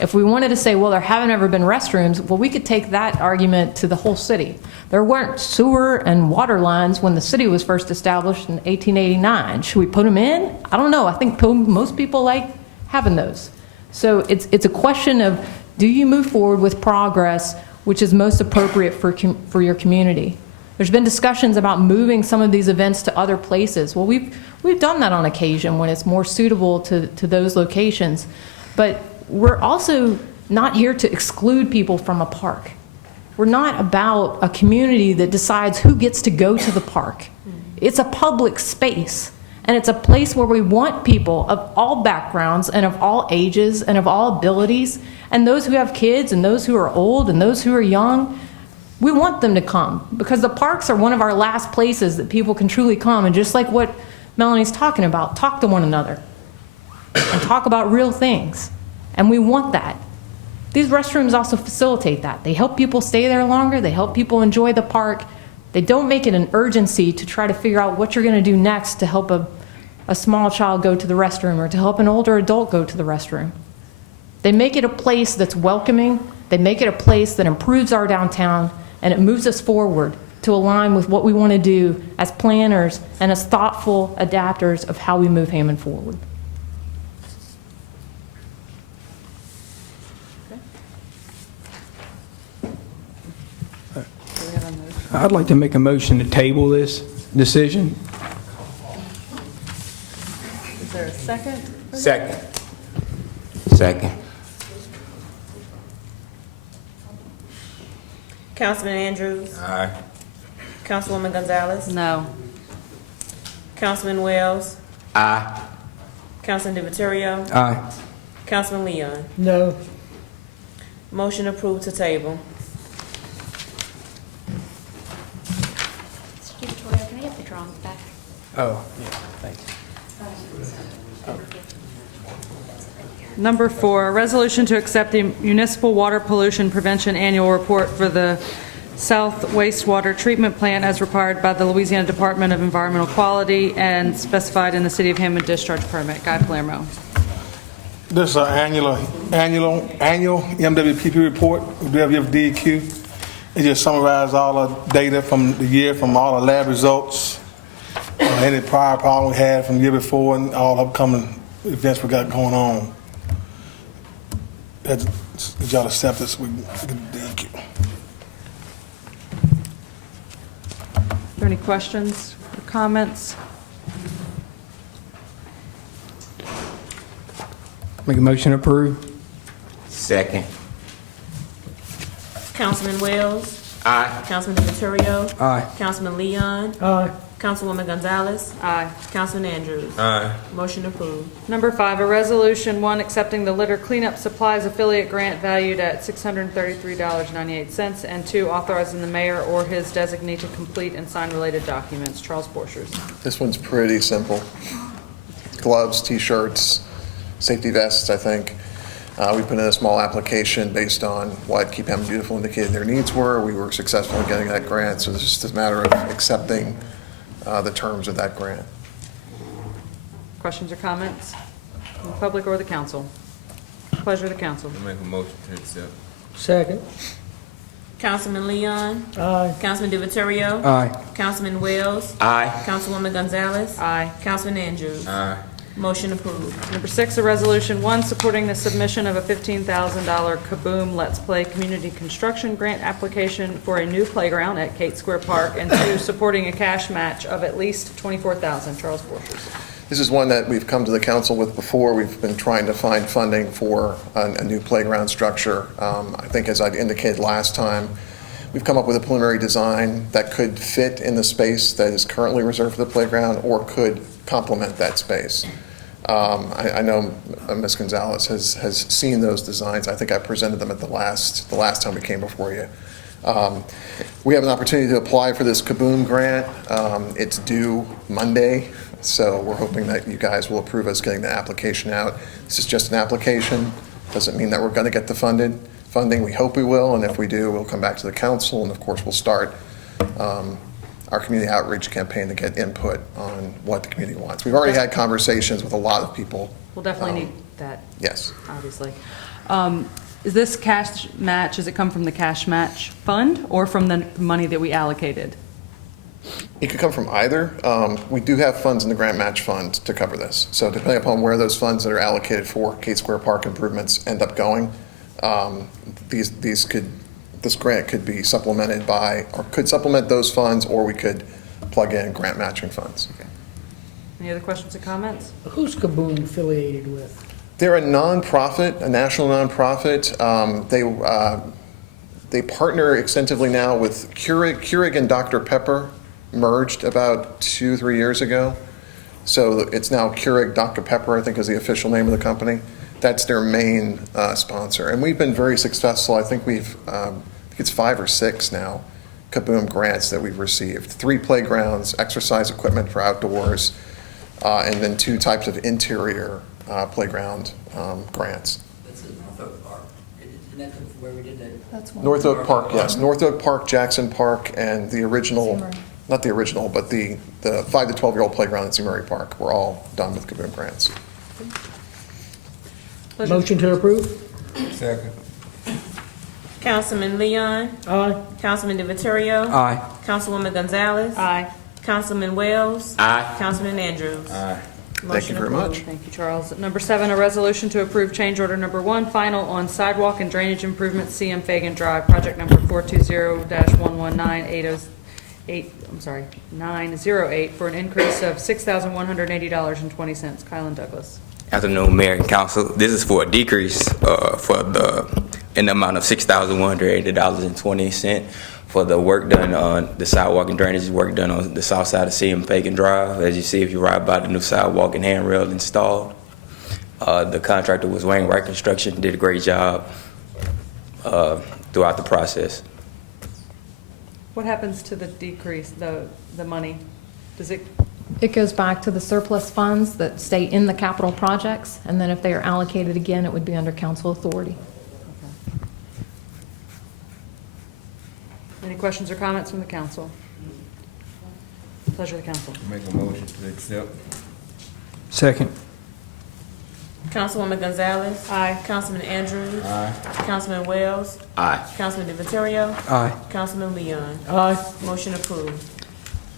If we wanted to say, well, there haven't ever been restrooms, well, we could take that argument to the whole city. There weren't sewer and water lines when the city was first established in 1889. Should we put them in? I don't know. I think most people like having those. So it's a question of, do you move forward with progress which is most appropriate for your community? There's been discussions about moving some of these events to other places. Well, we've done that on occasion when it's more suitable to those locations. But we're also not here to exclude people from a park. We're not about a community that decides who gets to go to the park. It's a public space, and it's a place where we want people of all backgrounds and of all ages and of all abilities, and those who have kids and those who are old and those who are young. We want them to come because the parks are one of our last places that people can truly come, and just like what Melanie's talking about, talk to one another and talk about real things. And we want that. These restrooms also facilitate that. They help people stay there longer. They help people enjoy the park. They don't make it an urgency to try to figure out what you're going to do next to help a small child go to the restroom or to help an older adult go to the restroom. They make it a place that's welcoming. They make it a place that improves our downtown, and it moves us forward to align with what we want to do as planners and as thoughtful adapters of how we move Hammond forward. I'd like to make a motion to table this decision. Is there a second? Second. Councilman Andrews? Aye. Councilwoman Gonzalez? No. Councilman Wells? Aye. Councilman DiViterio? Aye. Councilman Leon? No. Motion approved to table. Mr. DiVittorio, can I have the drawings back? Oh, yeah, thanks. Number 4, a resolution to accept the Municipal Water Pollution Prevention Annual Report for the South Wastewater Treatment Plant as required by the Louisiana Department of Environmental Quality and specified in the City of Hammond Discharge Permit. Guy Palermo. This is our annual MWPP report with WFDEQ. It just summarizes all the data from the year, from all the lab results, any prior problem we had from the year before, and all upcoming events we got going on. Did y'all accept this? We get the DEQ. Are there any questions or comments? Make a motion to approve. Second. Councilman Wells? Aye. Councilman DiViterio? Aye. Councilman Leon? Aye. Councilwoman Gonzalez? Aye. Councilman Andrews? Aye. Motion approved. Number 5, a resolution, 1, accepting the litter cleanup supplies affiliate grant valued at $633.98, and 2, authorizing the mayor or his designee to complete and sign related documents. Charles Borchers. This one's pretty simple. Gloves, T-shirts, safety vests, I think. We put in a small application based on what Keep Hammond Beautiful indicated their needs were. We were successful in getting that grant, so it's just a matter of accepting the terms of that grant. Questions or comments from the public or the council? Pleasure of the council. I make a motion to accept. Second. Councilman Leon? Aye. Councilman DiViterio? Aye. Councilman Wells? Aye. Councilwoman Gonzalez? Aye. Councilman Andrews? Aye. Motion approved. Number 6, a resolution, 1, supporting the submission of a $15,000 Kaboom Let's Play Community Construction Grant application for a new playground at Kate Square Park, and 2, supporting a cash match of at least $24,000. Charles Borchers. This is one that we've come to the council with before. We've been trying to find funding for a new playground structure. I think as I indicated last time, we've come up with a preliminary design that could fit in the space that is currently reserved for the playground or could complement that space. I know Ms. Gonzalez has seen those designs. I think I presented them at the last time we came before you. We have an opportunity to apply for this Kaboom grant. It's due Monday, so we're hoping that you guys will approve us getting the application out. This is just an application. Doesn't mean that we're going to get the funding. We hope we will, and if we do, we'll come back to the council, and of course we'll start our community outreach campaign to get input on what the community wants. We've already had conversations with a lot of people. We'll definitely need that. Yes. Obviously. Is this cash match, does it come from the cash match fund or from the money that we allocated? It could come from either. We do have funds in the grant match fund to cover this. So depending upon where those funds that are allocated for Kate Square Park improvements end up going, this grant could be supplemented by, or could supplement those funds, or we could plug in grant matching funds. Any other questions or comments? Who's Kaboom affiliated with? They're a nonprofit, a national nonprofit. They partner extensively now with Keurig and Dr. Pepper, merged about 2-3 years ago. So it's now Keurig Dr. Pepper, I think is the official name of the company. That's their main sponsor. And we've been very successful. I think it's 5 or 6 now, Kaboom grants that we've received. 3 playgrounds, exercise equipment for outdoors, and then 2 types of interior playground grants. That's in North Oak Park. Isn't that where we did that? That's one. North Oak Park, yes. North Oak Park, Jackson Park, and the original, not the original, but the 5 to 12-year-old playground at Murray Park were all done with Kaboom grants. Motion to approve? Second. Councilman Leon. Aye. Councilman DeViterio. Aye. Councilwoman Gonzalez. Aye. Councilman Wells. Aye. Councilman Andrews. Aye. Thank you very much. Thank you, Charles. Number 7, a resolution to approve change order number 1, final on sidewalk and drainage improvements, CM Fagan Drive, project number 420-119-908 for an increase of $6,180.20. Kylan Douglas. Afternoon, Mayor and Council. This is for a decrease in the amount of $6,180.20 for the work done on the sidewalk and drainage work done on the south side of CM Fagan Drive. As you see, if you ride by, the new sidewalk and handrail installed. The contractor was Wainwright Construction, did a great job throughout the process. What happens to the decrease, the money? Does it? It goes back to the surplus funds that stay in the capital projects, and then if they are allocated again, it would be under council authority. Any questions or comments from the council? Pleasure of the council. Make a motion to accept. Second. Councilwoman Gonzalez. Aye. Councilman Andrews. Aye. Councilman Wells. Aye. Councilman DeViterio. Aye. Councilman Leon. Aye. Motion approved.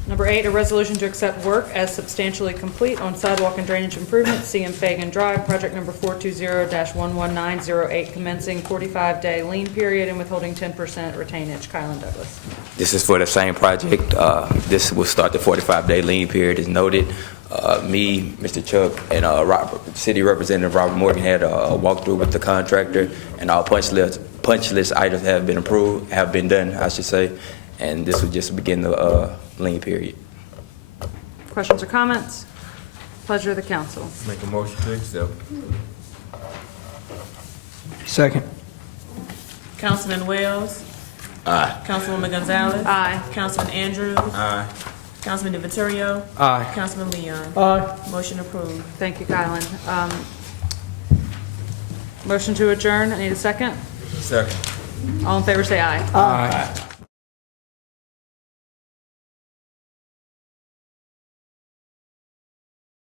Number 8, a resolution to accept work as substantially complete on sidewalk and drainage improvements, CM Fagan Drive, project number 420-11908, commencing 45-day lien period and withholding 10% retainage. Kylan Douglas. This is for the same project. This will start the 45-day lien period as noted. Me, Mr. Chuck, and City Representative Robert Morgan had a walkthrough with the contractor, and all punch list items have been approved, have been done, I should say, and this will just begin the lien period. Questions or comments? Pleasure of the council. Make a motion to accept. Second. Councilman Wells. Aye. Councilwoman Gonzalez. Aye. Councilman Andrews. Aye. Councilman DeViterio. Aye. Councilman Leon. Aye. Motion approved. Thank you, Kylan. Motion to adjourn. I need a second. Second. All in favor, say aye. Aye.